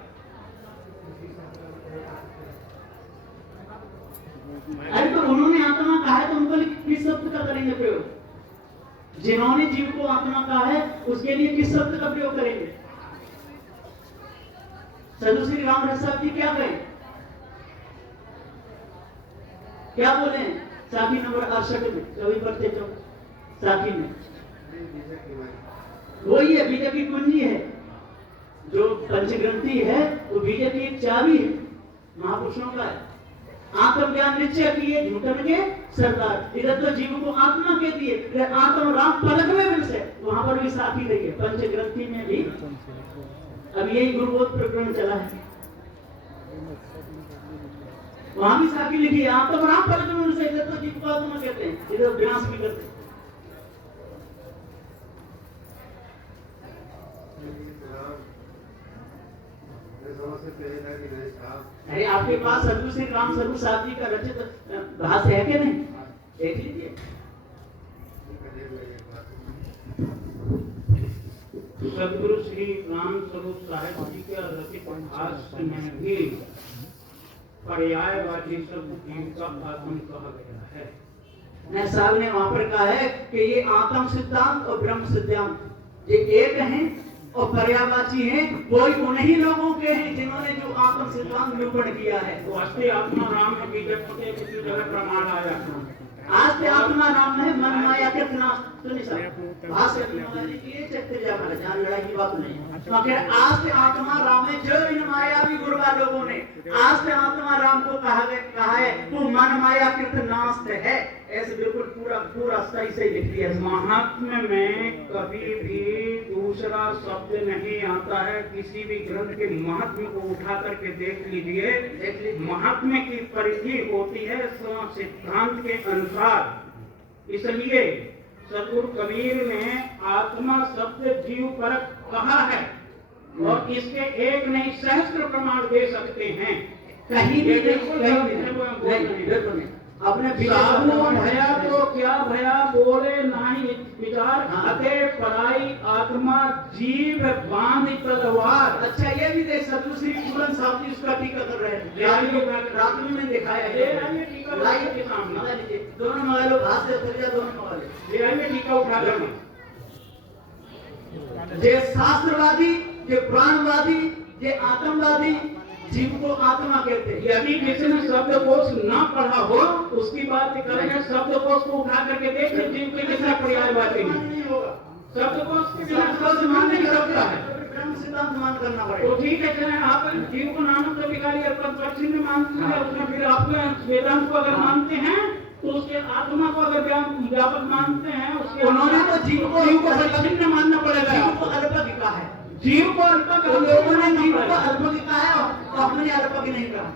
अरे तो उन्होंने आत्मा कहा है तो उनको किस शब्द का करेंगे प्रयोग? जिन्होंने जीव को आत्मा कहा है उसके लिए किस शब्द का प्रयोग करेंगे? साधु श्री रामदास साहब जी क्या कहें? क्या बोले? साखी नंबर 68 में, कवि पढ़ते तो साखी में वही है, बीजे की कुंजी है। जो पंचग्रंथि है वो बीजे की एक चाबी है, महापुरुषों का है। आत्मज्ञान निश्चय किए झूठन के सरदार। इधर तो जीव को आत्मा कहती है, आत्म राम पलक में विनशे, वहां पर भी साखी देखिए। पंचग्रंथि में भी अब यही गुरुबोध प्रकरण चला है, वहां भी साखी लिखी है, आत्म राम पलक में विनशे। इधर तो जीव को आत्मा कहते हैं, इधर विनाश भी करते हैं। अरे आपके पास सदगुरु श्री राम स्वरूप साहब जी का रचित भाष्य है कि नहीं? देख लीजिए। सदगुरु श्री राम स्वरूप साहिब जी के रचित भाष्य में भी पर्यायवाची शब्द जीव का आत्म कहा गया है। न साहब ने वहां पर कहा है कि ये आत्म सिद्धांत और ब्रह्म सिद्धांत ये एक हैं और पर्यायवाची हैं। कोई उन्हीं लोगों के हैं जिन्होंने जो आत्म सिद्धांत निरूपण किया है। तो अस्ति आत्मा राम में बीजे पते किसी जगह प्रमाण आया। आज से आत्मा नाम है मन माया के नाश। सुनिए साहब, आज से चक्कर जा मारा जान लड़ाई की बात नहीं है। मगर आज से आत्मा राम है। जो इन मायावी गुरुवा लोगों ने आज से आत्मा राम को कहा है तू मन माया कृत नाश है। ऐसे बिल्कुल पूरा पूरा सही से लिख दिया। महात्म्य में कभी भी दूसरा शब्द नहीं आता है। किसी भी ग्रंथ के महात्म्य को उठा करके देख लीजिए। महात्म्य की परिधि होती है सिद्धांत के अनुसार। इसलिए सतगुरु कबीर ने आत्मा शब्द जीव परक कहा है और इसके एक नहीं सहस्त्र प्रमाण दे सकते हैं। कहीं भी नहीं अपने साधु भया तो क्या भया बोले नाही विचार अते पराई आत्मा जीव बांध तलवार। अच्छा ये भी देख सतगुरु श्री पूरन साहब जी उसका टीका कर रहे हैं। रात में मैंने दिखाया है। लाइए के सामने दोनों मंगा लो, हाथ से उतर जा, दोनों मंगा लो। ये आइए टीका उठा करना। जे शास्त्रवादी, जे प्राणवादी, जे आत्मवादी जीव को आत्मा कहते हैं। यदि किसी ने शब्दकोश न पढ़ा हो उसकी बात करेंगे। शब्दकोश को उठा करके देखिए जीव के कितना पर्यायवाची नहीं होगा। शब्दकोश के बिना शब्द मान नहीं सकता है। ब्रह्म सिद्धांत मान करना तो पड़ेगा। ठीक है, चले आप जीव को नानक तो विकारी पक्षी में मानते हैं, उसमें फिर आप वेदांत को अगर मानते हैं तो उसके आत्मा को अगर व्यापक मानते हैं, उसके उन्होंने तो जीव को परिच्छिन्न मानना पड़ेगा। जीव को अल्पज्ञ कहा है। जीव को अल्पज्ञ, लोगों ने जीव को अल्पज्ञ कहा है और अपने अल्पज्ञ नहीं कहा।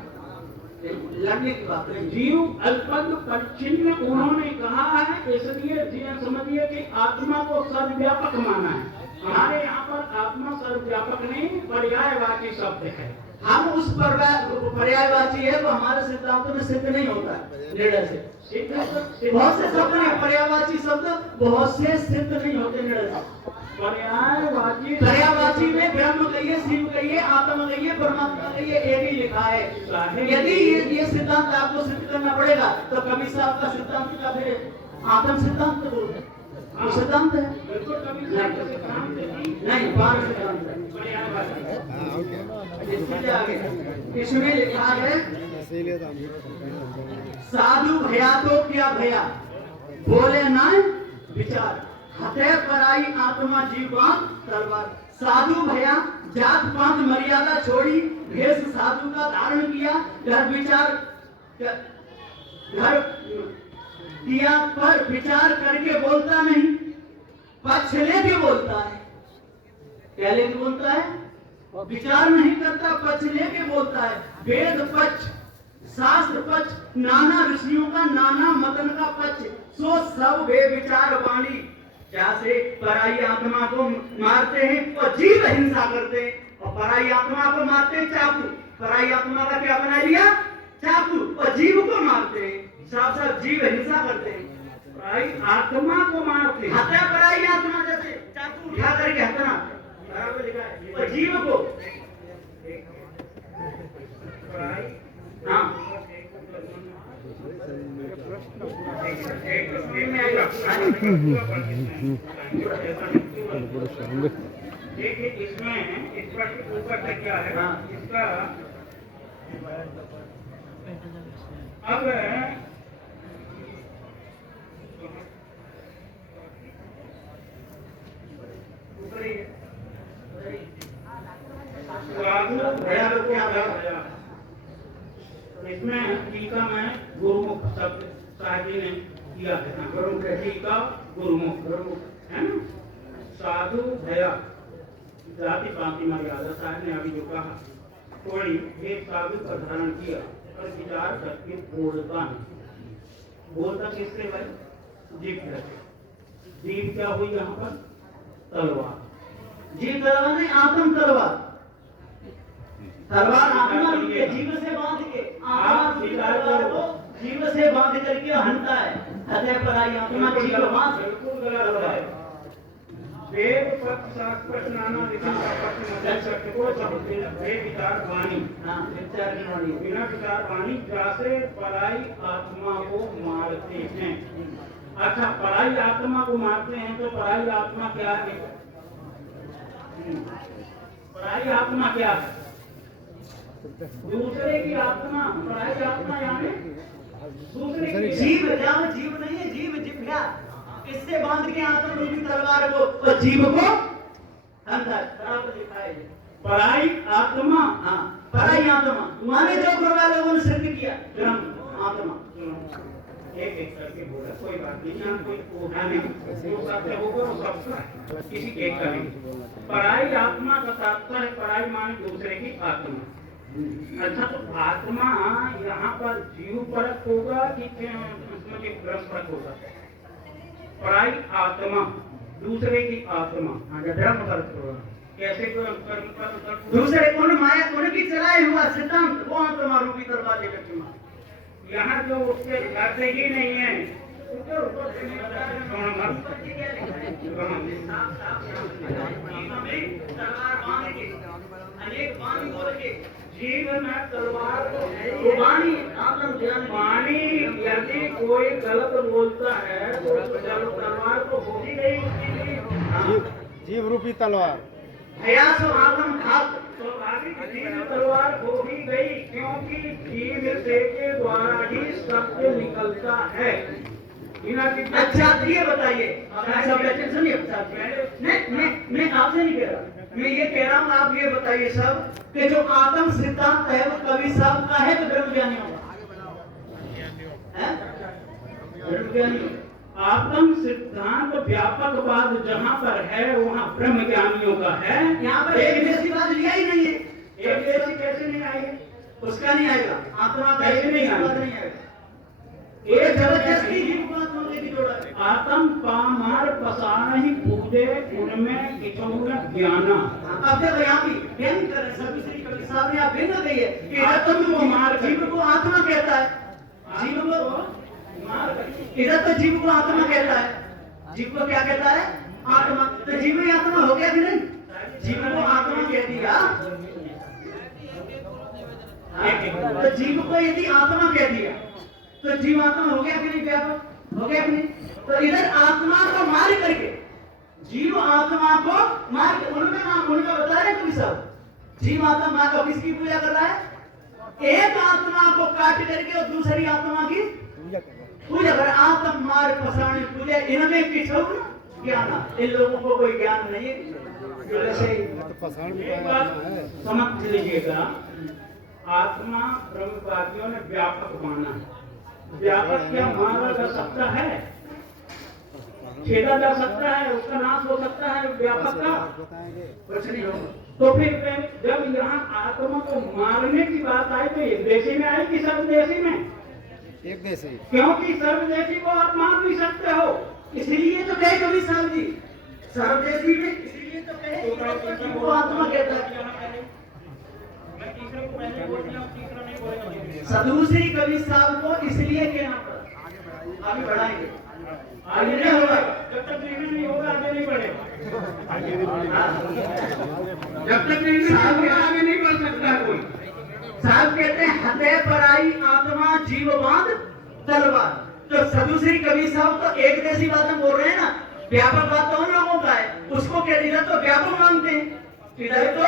लड़ने की बात नहीं। जीव अल्पज्ञ परिच्छिन्न उन्होंने कहा है। इसलिए जीव समझिए कि आत्मा को सर्वव्यापक माना है। हमारे यहाँ पर आत्मा सर्वव्यापक नहीं पर्यायवाची शब्द है। हम उस पर्यायवाची है वो हमारे सिद्धांतों में सिद्ध नहीं होता है निर्णय से। बहुत से शब्द हैं पर्यायवाची शब्द, बहुत से सिद्ध नहीं होते निर्णय से। पर्यायवाची में ब्रह्म कहिए, शिव कहिए, आत्मा कहिए, परमात्मा कहिए, एक ही लिखा है। यदि ये सिद्धांत आपको सिद्ध करना पड़ेगा तो कबीर साहब का सिद्धांत का फिर आत्म सिद्धांत वो सिद्धांत है नहीं, बार सिद्धांत है। इसमें लिखा है साधु भया तो क्या भया बोले ना विचार हते पराई आत्मा जीवान तलवार। साधु भया जात पात मर्यादा छोड़ी भेष साधु का धारण किया। घर किया पर विचार करके बोलता नहीं, पक्ष लेके बोलता है। क्या लेके बोलता है? विचार नहीं करता, पक्ष लेके बोलता है। वेद पक्ष, शास्त्र पक्ष, नाना ऋषियों का नाना मतन का पक्ष, सो सब वे विचार वाणी जैसे पराई आत्मा को मारते हैं और जीव हिंसा करते हैं, और पराई आत्मा को मारते हैं चाकू। पराई आत्मा का क्या बना लिया? चाकू। और जीव को मारते हैं, साफ साफ जीव हिंसा करते हैं। पराई आत्मा को मारते हैं। हत्या पराई आत्मा, जैसे चाकू उठा करके हत्या, बराबर लिखा है। और जीव को हाँ देखिए इसमें इस पर ऊपर से क्या है इसका। अब इसमें टीका में गुरुमुख शब्द साहब जी ने किया है। गुरुमुख टीका गुरुमुख है ना। साधु भया जाति पाति मर्यादा साहब ने अभी जो कहा थोड़ी एक साधु का धारण किया और विचार करके बोलता नहीं। बोलता किससे भाई? जीव करके। जीव क्या हुई यहाँ पर? तलवार। जीव तलवार नहीं, आत्म तलवार। तलवार आत्मा के जीव से बांध के, जीव से बांध करके हंता है। हृदय पर आई आत्मा जीव को बांध। बिल्कुल गलत है। वेद पक्ष शास्त्र नाना ऋषि का पक्ष मदद करते को सब वे विचार वाणी। हाँ, विचार की वाणी। बिना विचार वाणी जैसे पराई आत्मा को मारते हैं। अच्छा, पराई आत्मा को मारते हैं तो पराई आत्मा क्या है? पराई आत्मा क्या है? दूसरे की आत्मा। पराई आत्मा यानी दूसरे की। जीव जान जीव नहीं है, जीव जिभ्या। इससे बांध के आत्मा रूपी तलवार को और जीव को अंदर बराबर लिखा है। पराई आत्मा। हाँ, पराई आत्मा माने जो गुरुवा लोगों ने सिद्ध किया ब्रह्म आत्मा। एक एक करके बोला, कोई बात नहीं, यहाँ कोई होगा नहीं, जो सत्य होगा वो सबका है, किसी एक का नहीं। पराई आत्मा का तात्पर्य, पराई माने दूसरे की आत्मा। अच्छा, तो आत्मा यहाँ पर जीव परक होगा कि ब्रह्म परक होगा? पराई आत्मा, दूसरे की आत्मा, धर्म परक होगा। कैसे कर्म पर दूसरे कौन माया कौन की चलाए हुआ सिद्धांत, वो आत्मा रूपी तलवार लेकर के मार। यहाँ जो उसके करते ही नहीं है, उसके ऊपर से जीव में तलवार तो वाणी आत्म ज्ञान वाणी यदि कोई गलत बोलता है तो तलवार तो हो ही गई उसके लिए। जीव रूपी तलवार। भयास आत्म घात, स्वाभाविक जीव तलवार हो ही गई, क्योंकि जीव से के द्वारा ही सत्य निकलता है। अच्छा ये बताइए, सुनिए, मैं आपसे नहीं कह रहा, मैं ये कह रहा हूँ, आप ये बताइए सब कि जो आत्म सिद्धांत है वो कवि साहब का है तो ब्रह्मज्ञानी होगा? ब्रह्मज्ञानी। आत्म सिद्धांत व्यापकवाद जहाँ पर है वहाँ ब्रह्म ज्ञानियों का है। यहाँ पर एक जैसी बात लिया ही नहीं है। एक जैसी कैसे नहीं आई? उसका नहीं आएगा, आत्मा का कैसे नहीं बात नहीं आएगा। एक जबरदस्ती जीव को आत्मा लेके जोड़ा है। आत्म पामार पसार ही पूजे उनमें किचौन ज्ञाना। अब देखो यहाँ भी व्यंग कर रहे सभी श्री कवि साहब ने आप व्यंग कही है कि आत्म को मार, जीव को आत्मा कहता है, जीव को इधर तो जीव को आत्मा कहता है, जीव को क्या कहता है? आत्मा। तो जीव ही आत्मा हो गया कि नहीं? जीव को आत्मा कह दिया, तो जीव को यदि आत्मा कह दिया तो जीव आत्मा हो गया कि नहीं? व्यापक हो गया कि नहीं? तो इधर आत्मा को मार करके, जीव आत्मा को मार के, उनका बता रहे कवि साहब, जीव आत्मा मार को किसकी पूजा कर रहा है? एक आत्मा को काट करके और दूसरी आत्मा की पूजा कर। आत्म मार पसाण पूजा, इनमें किछो ज्ञान, इन लोगों को कोई ज्ञान नहीं है। वैसे एक बात समझ लीजिएगा, आत्मा ब्रह्मवादियों ने व्यापक माना है। व्यापक क्या माना जा सकता है? छेदा जा सकता है, उसका नाश हो सकता है व्यापक का? कुछ नहीं होगा। तो फिर जब यहाँ आत्मा को मारने की बात आई तो एक देशी में आई कि सर्वदेशी में? एक देश ही। क्योंकि सर्वदेशी को आप मान भी सकते हो, इसलिए तो कहे कवि साहब जी सर्वदेशी में, इसलिए तो कहे वो आत्मा कहता है। सदूसरी कवि साहब को इसलिए कहना पड़ा। आगे बढ़ाएंगे, आगे नहीं होगा जब तक निर्णय नहीं होगा आगे नहीं बढ़ेगा। जब तक निर्णय आगे नहीं बढ़ सकता कोई। साहब कहते हैं हते पराई आत्मा जीववाद तलवार। तो सदूसरी कवि साहब तो एक जैसी बातें बोल रहे हैं ना, व्यापक बात तो उन लोगों का है, उसको कह दिया तो व्यापक मानते हैं, इधर तो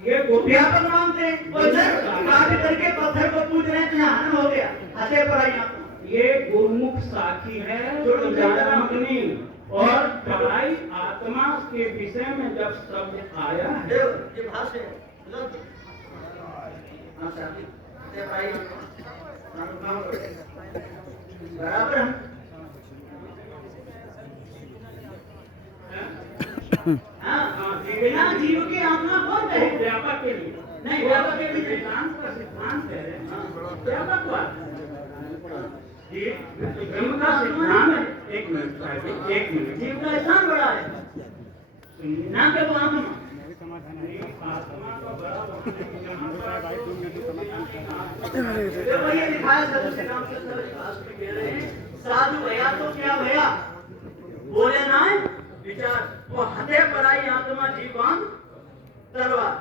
ये व्यापक मानते हैं, और इधर काट करके पत्थर को पूज रहे हैं तो यहाँ हनन हो गया। हते पराई आत्मा ये गुरुमुख साखी है जो जानमग्नि, और पराई आत्मा के विषय में जब शब्द आया है, ये भाष्य है, मतलब हाँ साथी, हते पराई बराबर हम बिना जीव की आत्मा कौन कहे? व्यापक के लिए नहीं, व्यापक के लिए वेदांत का सिद्धांत है व्यापक बात। ये ब्रह्म का सिद्धांत है। एक मिनट, जीव का स्थान बड़ा है ना कि वो आत्मा। आत्मा का बड़ा देखो ये लिखा है सदस्य रामचंद्र शास्त्री कह रहे हैं, साधु भया तो क्या भया, बोले ना विचार, वो हते पराई आत्मा जीवांत तलवार।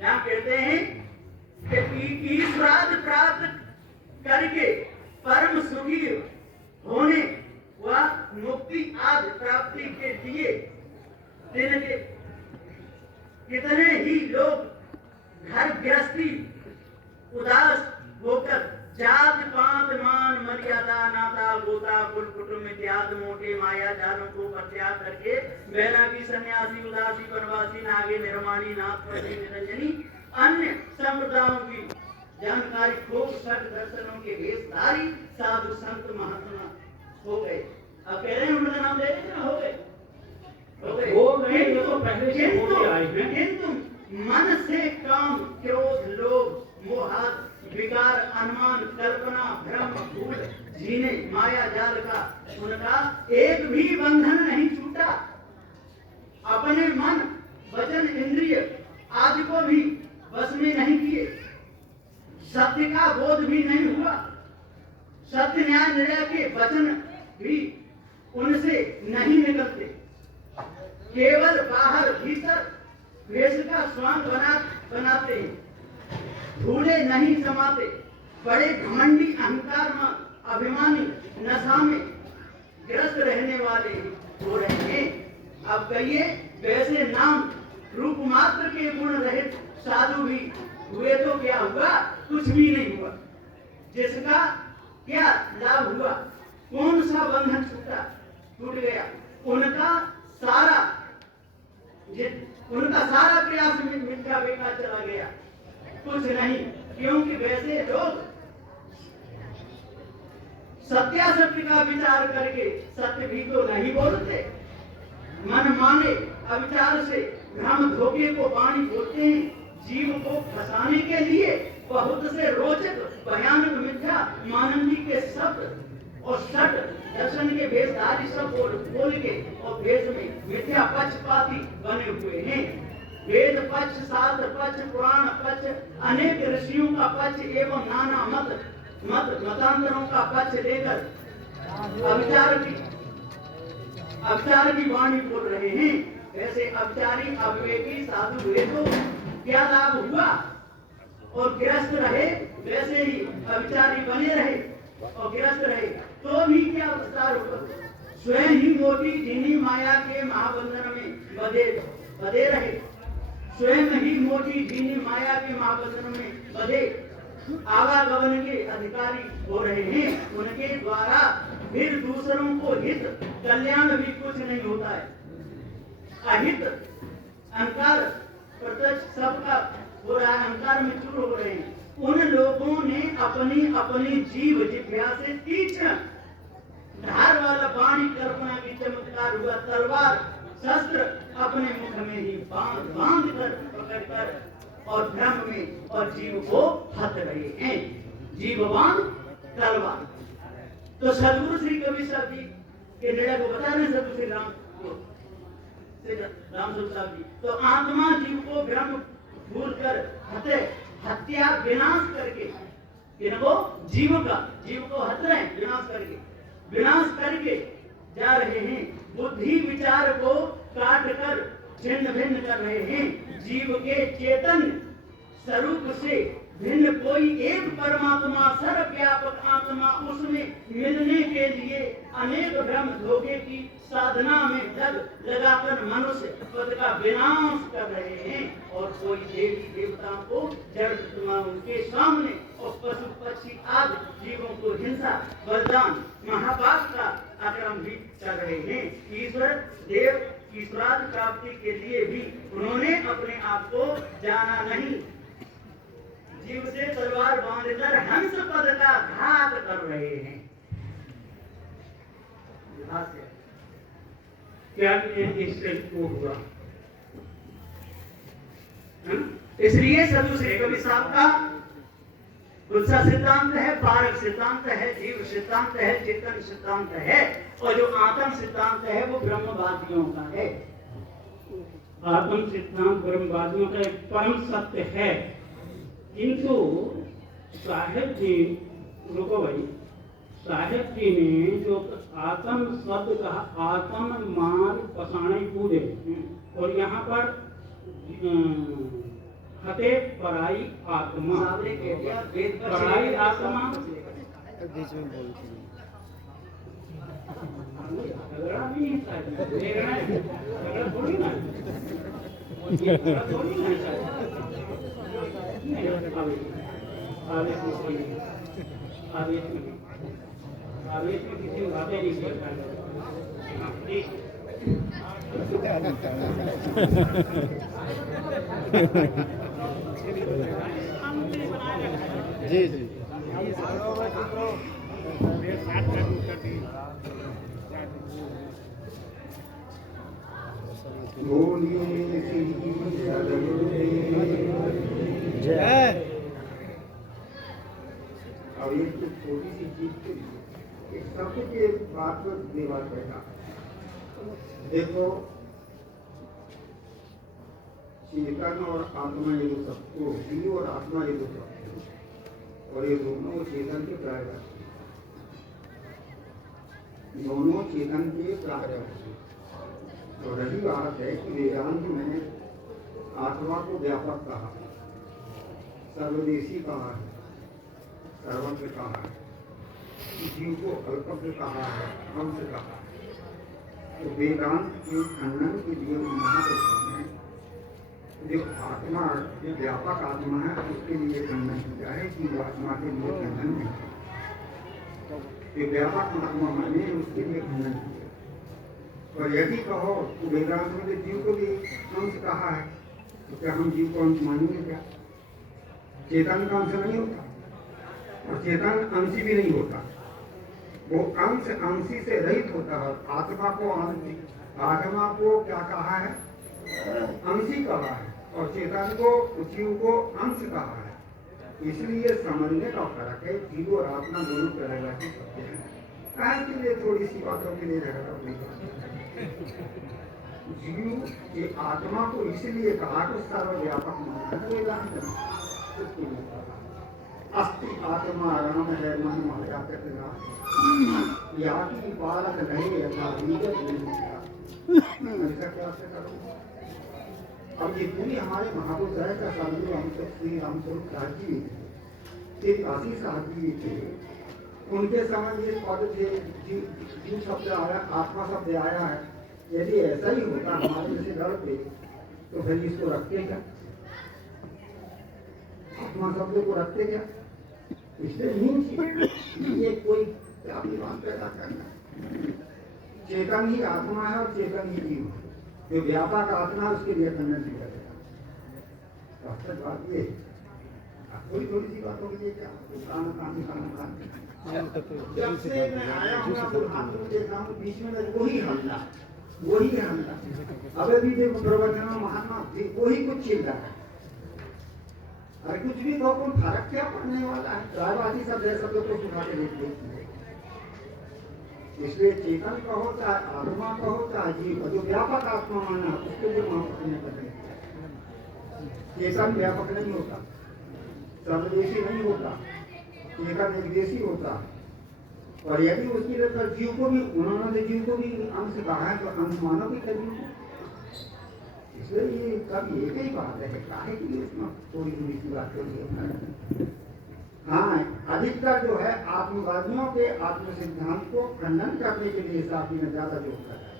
यहाँ कहते हैं कि ईश्वराद प्राप्त करके परम सुखी होने व मुक्ति आदि प्राप्ति के लिए दिन के कितने ही लोग घर गृहस्थी उदास होकर जात पात मान मर्यादा नाता गोता कुल कुटुंब इत्यादि मोटे माया जालों को परित्याग करके बैरागी सन्यासी उदासी वनवासी नागे निर्माणी नाथ निरंजनी अन्य संप्रदायों की जानकारी खूब सठ दर्शनों के वेशधारी साधु संत महात्मा हो गए। अब कह रहे हैं उनका नाम ले लेना हो गए हो गए, ये तो पहले से होते आए हैं। किंतु मन से काम क्रोध लोभ मोहात विकार अनुमान कल्पना भ्रम भूल जीने माया जाल का उनका एक भी बंधन नहीं छूटा। अपने मन वचन इंद्रिय आदि को भी बस में नहीं किए। सत्य का बोध भी नहीं हुआ। सत्य न्याय निर्णय के वचन भी उनसे नहीं निकलते। केवल बाहर भीतर वेश का स्वांग बनाते हैं। धूले नहीं समाते। बड़े घमंडी अहंकार में अभिमानी नशा में ग्रस्त रहने वाले हो रहे हैं। अब कहिए वैसे नाम रूप मात्र के गुण रहित साधु भी हुए तो क्या हुआ? कुछ भी नहीं हुआ। जिसका क्या लाभ हुआ? कौन सा बंधन छूट गया? उनका सारा प्रयास मिथ्या बेकार चला गया। कुछ नहीं, क्योंकि वैसे लोग सत्यासत्य का विचार करके सत्य भी तो नहीं बोलते। मन माने अविचार से भ्रम धोखे को वाणी बोलते हैं। जीव को फंसाने के लिए बहुत से रोचक भयानक मिथ्या मानंदी के शब्द और सट दर्शन के वेशधारी सब बोल के और वेश में मिथ्या पक्षपाती बने हुए हैं। वेद पक्ष शास्त्र पक्ष पुराण पक्ष अनेक ऋषियों का पक्ष एवं नाना मतांतरों का पक्ष लेकर अविचार की वाणी बोल रहे हैं। वैसे अविचारी अविवेकी साधु हुए तो क्या लाभ हुआ? और गिरस्त रहे वैसे ही अविचारी बने रहे और गिरस्त रहे तो भी क्या विस्तार होगा? स्वयं ही मोटी झिनी माया के महाबंधन में बधे रहे। स्वयं ही मोटी झिनी माया के महाबंधन में बधे आवागमन के अधिकारी हो रहे हैं। उनके द्वारा फिर दूसरों को हित कल्याण भी कुछ नहीं होता है। अहित अहंकार प्रत्यक्ष सबका हो रहा है। अहंकार में चूर हो रहे हैं। उन लोगों ने अपनी अपनी जीव जिह्वा से तीक्ष्ण धार वाला वाणी कल्पना की चमत्कार हुआ तलवार शस्त्र अपने मुख में ही बांध कर पकड़ कर और भ्रम में और जीव को हत रहे हैं। जीववान तलवार। तो सदगुरु श्री कबीर साहब जी के निर्णय को बता रहे सदगुरु श्री राम स्वरूप साहब जी। तो आत्मा जीव को भ्रम भूल कर हत्या विनाश करके इनको जीव को हत रहे हैं विनाश करके जा रहे हैं। बुद्धि विचार को काट कर छिन्न भिन्न कर रहे हैं। जीव के चेतन स्वरूप से भिन्न कोई एक परमात्मा सर्वव्यापक आत्मा उसमें मिलने के लिए अनेक भ्रम धोखे की साधना में लगाकर मनुष्य पद का विनाश कर रहे हैं। और कोई देवी देवताओं को जड़ उनके सामने और पशु पक्षी आदि जीवों को हिंसा बलिदान महापाप का आक्रमण भी कर रहे हैं। ईश्वर देव ईश्वरार्थ प्राप्ति के लिए भी उन्होंने अपने आप को जाना नहीं। जीव से तलवार बांधकर हंस पद का घात कर रहे हैं। क्या इससे वो हुआ? इसलिए सदगुरु श्री कबीर साहब का गुस्सा सिद्धांत है, पारक सिद्धांत है, जीव सिद्धांत है, चेतन सिद्धांत है और जो आत्म सिद्धांत है वो ब्रह्मवादियों का है। आत्म सिद्धांत ब्रह्मवादियों का एक परम सत्य है। किंतु साहेब जी रुको भाई, साहेब जी ने जो आत्म शब्द कहा आत्म मान पसाणे पूरे और यहाँ पर हते पराई आत्मा पराई आत्मा बीच में बोलती झगड़ा भी नहीं था, झगड़ा थोड़ी ना आवेश में किसी को बातें नहीं करता है। जी जी बोलिए श्री सदगुरुदेव। जय। अब एक तो छोटी सी चीज के लिए एक शब्द के बात पर विवाद बैठा। देखो, चेतन और आत्मा ये दो सबको, जीव और आत्मा ये दो सबको, और ये दोनों चेतन के प्राय दोनों चेतन के प्राय। तो रही बात है कि वेदांत में आत्मा को व्यापक कहा, सर्वदेशी कहा है, सर्वत्र कहा है, जीव को अल्पज्ञ कहा है, अंश कहा है। तो वेदांत के खंडन के लिए महापुरुषों ने जो आत्मा, जो व्यापक आत्मा है, उसके लिए खंडन किया है, जीव आत्मा के लिए खंडन नहीं। जो व्यापक आत्मा माने उसके लिए खंडन किया। और यदि कहो तो वेदांत में तो जीव को भी अंश कहा है, तो क्या हम जीव को अंश मानेंगे क्या? चेतन का अंश नहीं होता, और चेतन अंशी भी नहीं होता। वो अंश अंशी से रहित होता है। आत्मा को अंशी, आत्मा को क्या कहा है? अंशी कहा है, और चेतन को, जीव को अंश कहा है। इसलिए समझने का फर्क है। जीव और आत्मा दोनों तरह के शब्द हैं। काहे के लिए थोड़ी सी बातों के लिए झगड़ा होगा? जीव के आत्मा को इसलिए कहा कि सर्वव्यापक माना है वेदांत में। अस्ति आत्मा राम है मन माया कृतना, या की बालक नहीं यथा विगत नहीं किया। ऐसा क्या से करूँ? अब ये पूरी हमारे महापुरुष है का साधु हमसे श्री रामस्वरूप साहब जी थे, काशी साहब जी थे। उनके समय ये पद थे, जीव शब्द आया, आत्मा शब्द आया है। यदि ऐसा ही होता हमारे जैसे घर पे, तो फिर इसको रखते क्या? आत्मा शब्द को रखते क्या? इसलिए नहीं, ये कोई क्या विवाद पैदा करना। चेतन ही आत्मा है और चेतन ही जीव है। जो व्यापक आत्मा उसके लिए खंडन किया गया। वास्तविक बात ये, थोड़ी थोड़ी सी बातों के लिए क्या जब से मैं आया हूँ आपको देखा हूँ, बीच में वही हमला। अभी भी देखो प्रवचन में महात्मा वही कुछ चल रहा है। अरे कुछ भी तो कौन फर्क क्या पड़ने वाला है? राजवादी सब है, सब लोग को सुना के देते। इसलिए चेतन कहो चाहे आत्मा कहो चाहे जीव, जो व्यापक आत्मा माना उसके लिए महापुरुष ने कहा चेतन व्यापक नहीं होता, सर्वदेशी नहीं होता, चेतन एक देशी होता। और यदि उसकी तरह जीव को भी, उन्होंने तो जीव को भी अंश कहा है, तो अंश मानव भी कर। इसलिए ये सब एक ही बात है, काहे की उसमें थोड़ी थोड़ी सी बात होगी। हाँ, अधिकतर जो है आत्मवादियों के आत्म सिद्धांत को खंडन करने के लिए साथी में ज्यादा जोर कर रहा है।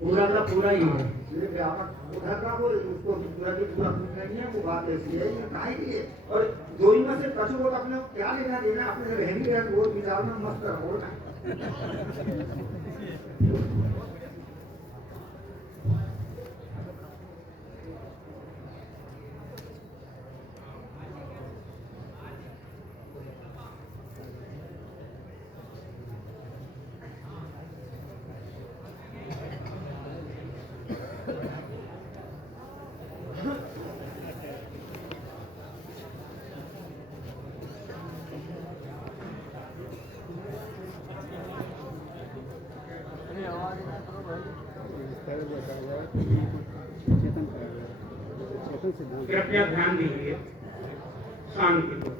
पूरा का पूरा ही है, इसलिए व्यापक उधर का वो उसको पूरा के पूरा पूछ नहीं है। वो बात ऐसी है, ये काहे की है? और दो ही में से कछु को अपने क्या लेना देना, अपने से रहनी है, वो विचार में मस्त रहो ना। कृपया ध्यान दीजिए, शांति को।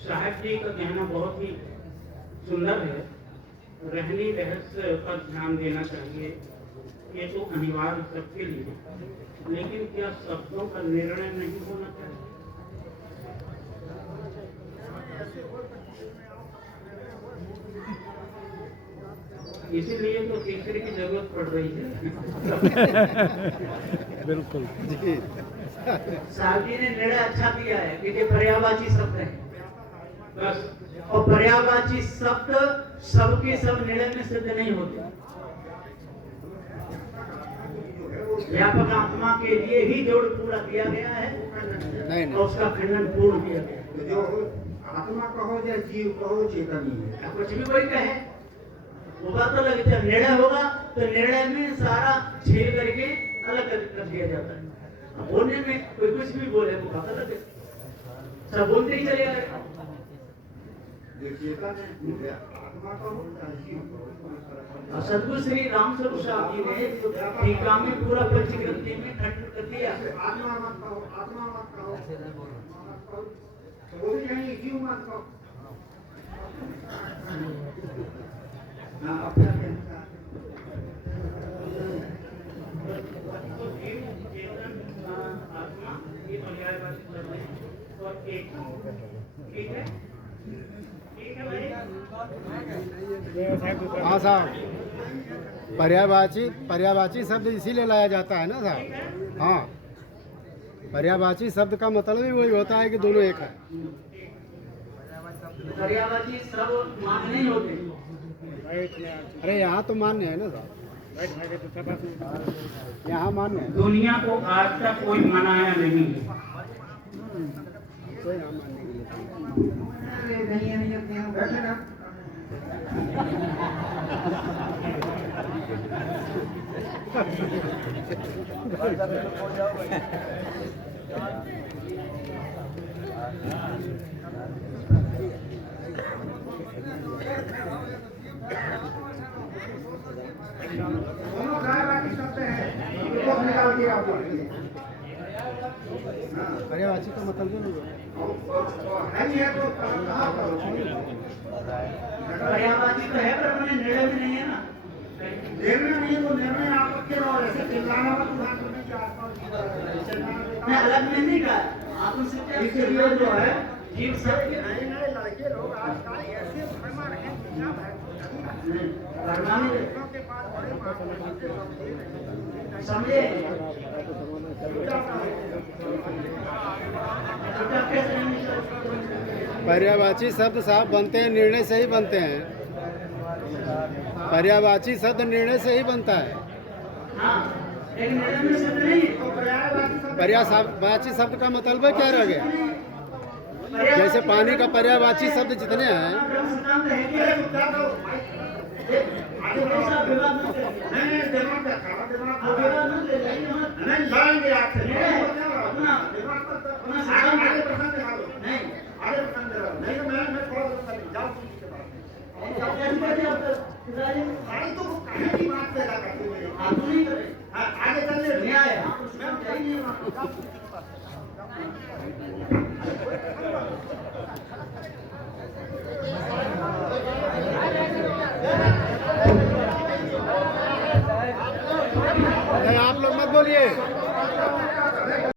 साहब जी का कहना बहुत ही सुंदर है। रहनी रहस्य पर ध्यान देना चाहिए, ये तो अनिवार्य सबके लिए, लेकिन क्या शब्दों का निर्णय नहीं होना चाहिए? इसीलिए तो तीसरे की जरूरत पड़ रही है। बिल्कुल जी। साहब जी ने निर्णय अच्छा दिया है कि ये पर्यायवाची शब्द है, बस। और पर्यायवाची शब्द सबके सब निर्णय में सिद्ध नहीं होते। जो है वो व्यापक आत्मा के लिए ही जोड़ पूरा दिया गया है नहीं और उसका खंडन पूर्ण किया गया है। तो जो आत्मा कहो या जीव कहो चेतन ही है। अब कुछ भी कोई कहे वो बात अलग है। जब निर्णय होगा तो निर्णय में सारा छेद करके अलग कर दिया जाता है। अब बोलने में कोई कुछ भी बोले वो बात अलग है, सब बोलते ही चले आए। जो चेतन है आत्मा कहो या जीव कहो कोई फर्क नहीं। और सदगुरु श्री राम स्वरूप साहब जी ने टीका में पूरा पंचग्रंथि में खंडन कर दिया। आत्मा मत कहो, आत्मा मत कहो, तो वो भी नहीं जीव मत कहो। हाँ, अपना कहना। जीव, चेतन, आत्मा ये पर्यायवाची शब्द है और एक ठीक है, ठीक है भाई। हाँ साहब, पर्यायवाची शब्द इसीलिए लाया जाता है ना साहब। हाँ, पर्यायवाची शब्द का मतलब ही वही होता है कि दोनों एक है। पर्यायवाची सब मान्य नहीं होते। अरे यहाँ तो मान्य है ना साहब, यहाँ मान्य है। दुनिया को आज तक कोई मनाया नहीं है। कोई यहाँ मान्य नहीं है। नहीं बैठे ना। दोनों गायवाची शब्द हैं, इनको निकाल के आप बोलिए। पर्यायवाची का मतलब जो है नहीं है तो कहाँ करो? पर्यायवाची तो है पर मैंने निर्णय भी नहीं है ना। निर्णय नहीं है तो निर्णय आपके रहो, ऐसे चिल्लाना मत उधार करने के आसपास। मैं अलग में नहीं कहा, आत्मसत्य इसलिए जो है जीव सत्य नए नए लड़के लोग आजकल ऐसे भरमा रहे हैं दुनिया भर परमाणु के पास बड़े समझे। पर्यायवाची शब्द साहब बनते हैं, निर्णय से ही बनते हैं। पर्यायवाची शब्द निर्णय से ही बनता है। हाँ, लेकिन निर्णय में शब्द नहीं है। पर्यायवाची शब्द का मतलब है क्या रह गया? जैसे पानी का पर्यायवाची शब्द जितने हैं, सिद्धांत है कि आगे कैसा विवाद मत करिए। नहीं दिमाग का आप विवाद मत ले जाइए मत। नहीं लाएंगे आपसे अपना दिमाग पर अपना आगे प्रसंग दिखा दो। नहीं आगे प्रसंग दिखा दो। नहीं तो मैं थोड़ा जाओ के बाद भाई तो कहीं की बात पैदा करते हुए आप नहीं करें आगे चलने न्याय मैं चाहिए आप लोग मत बोलिए।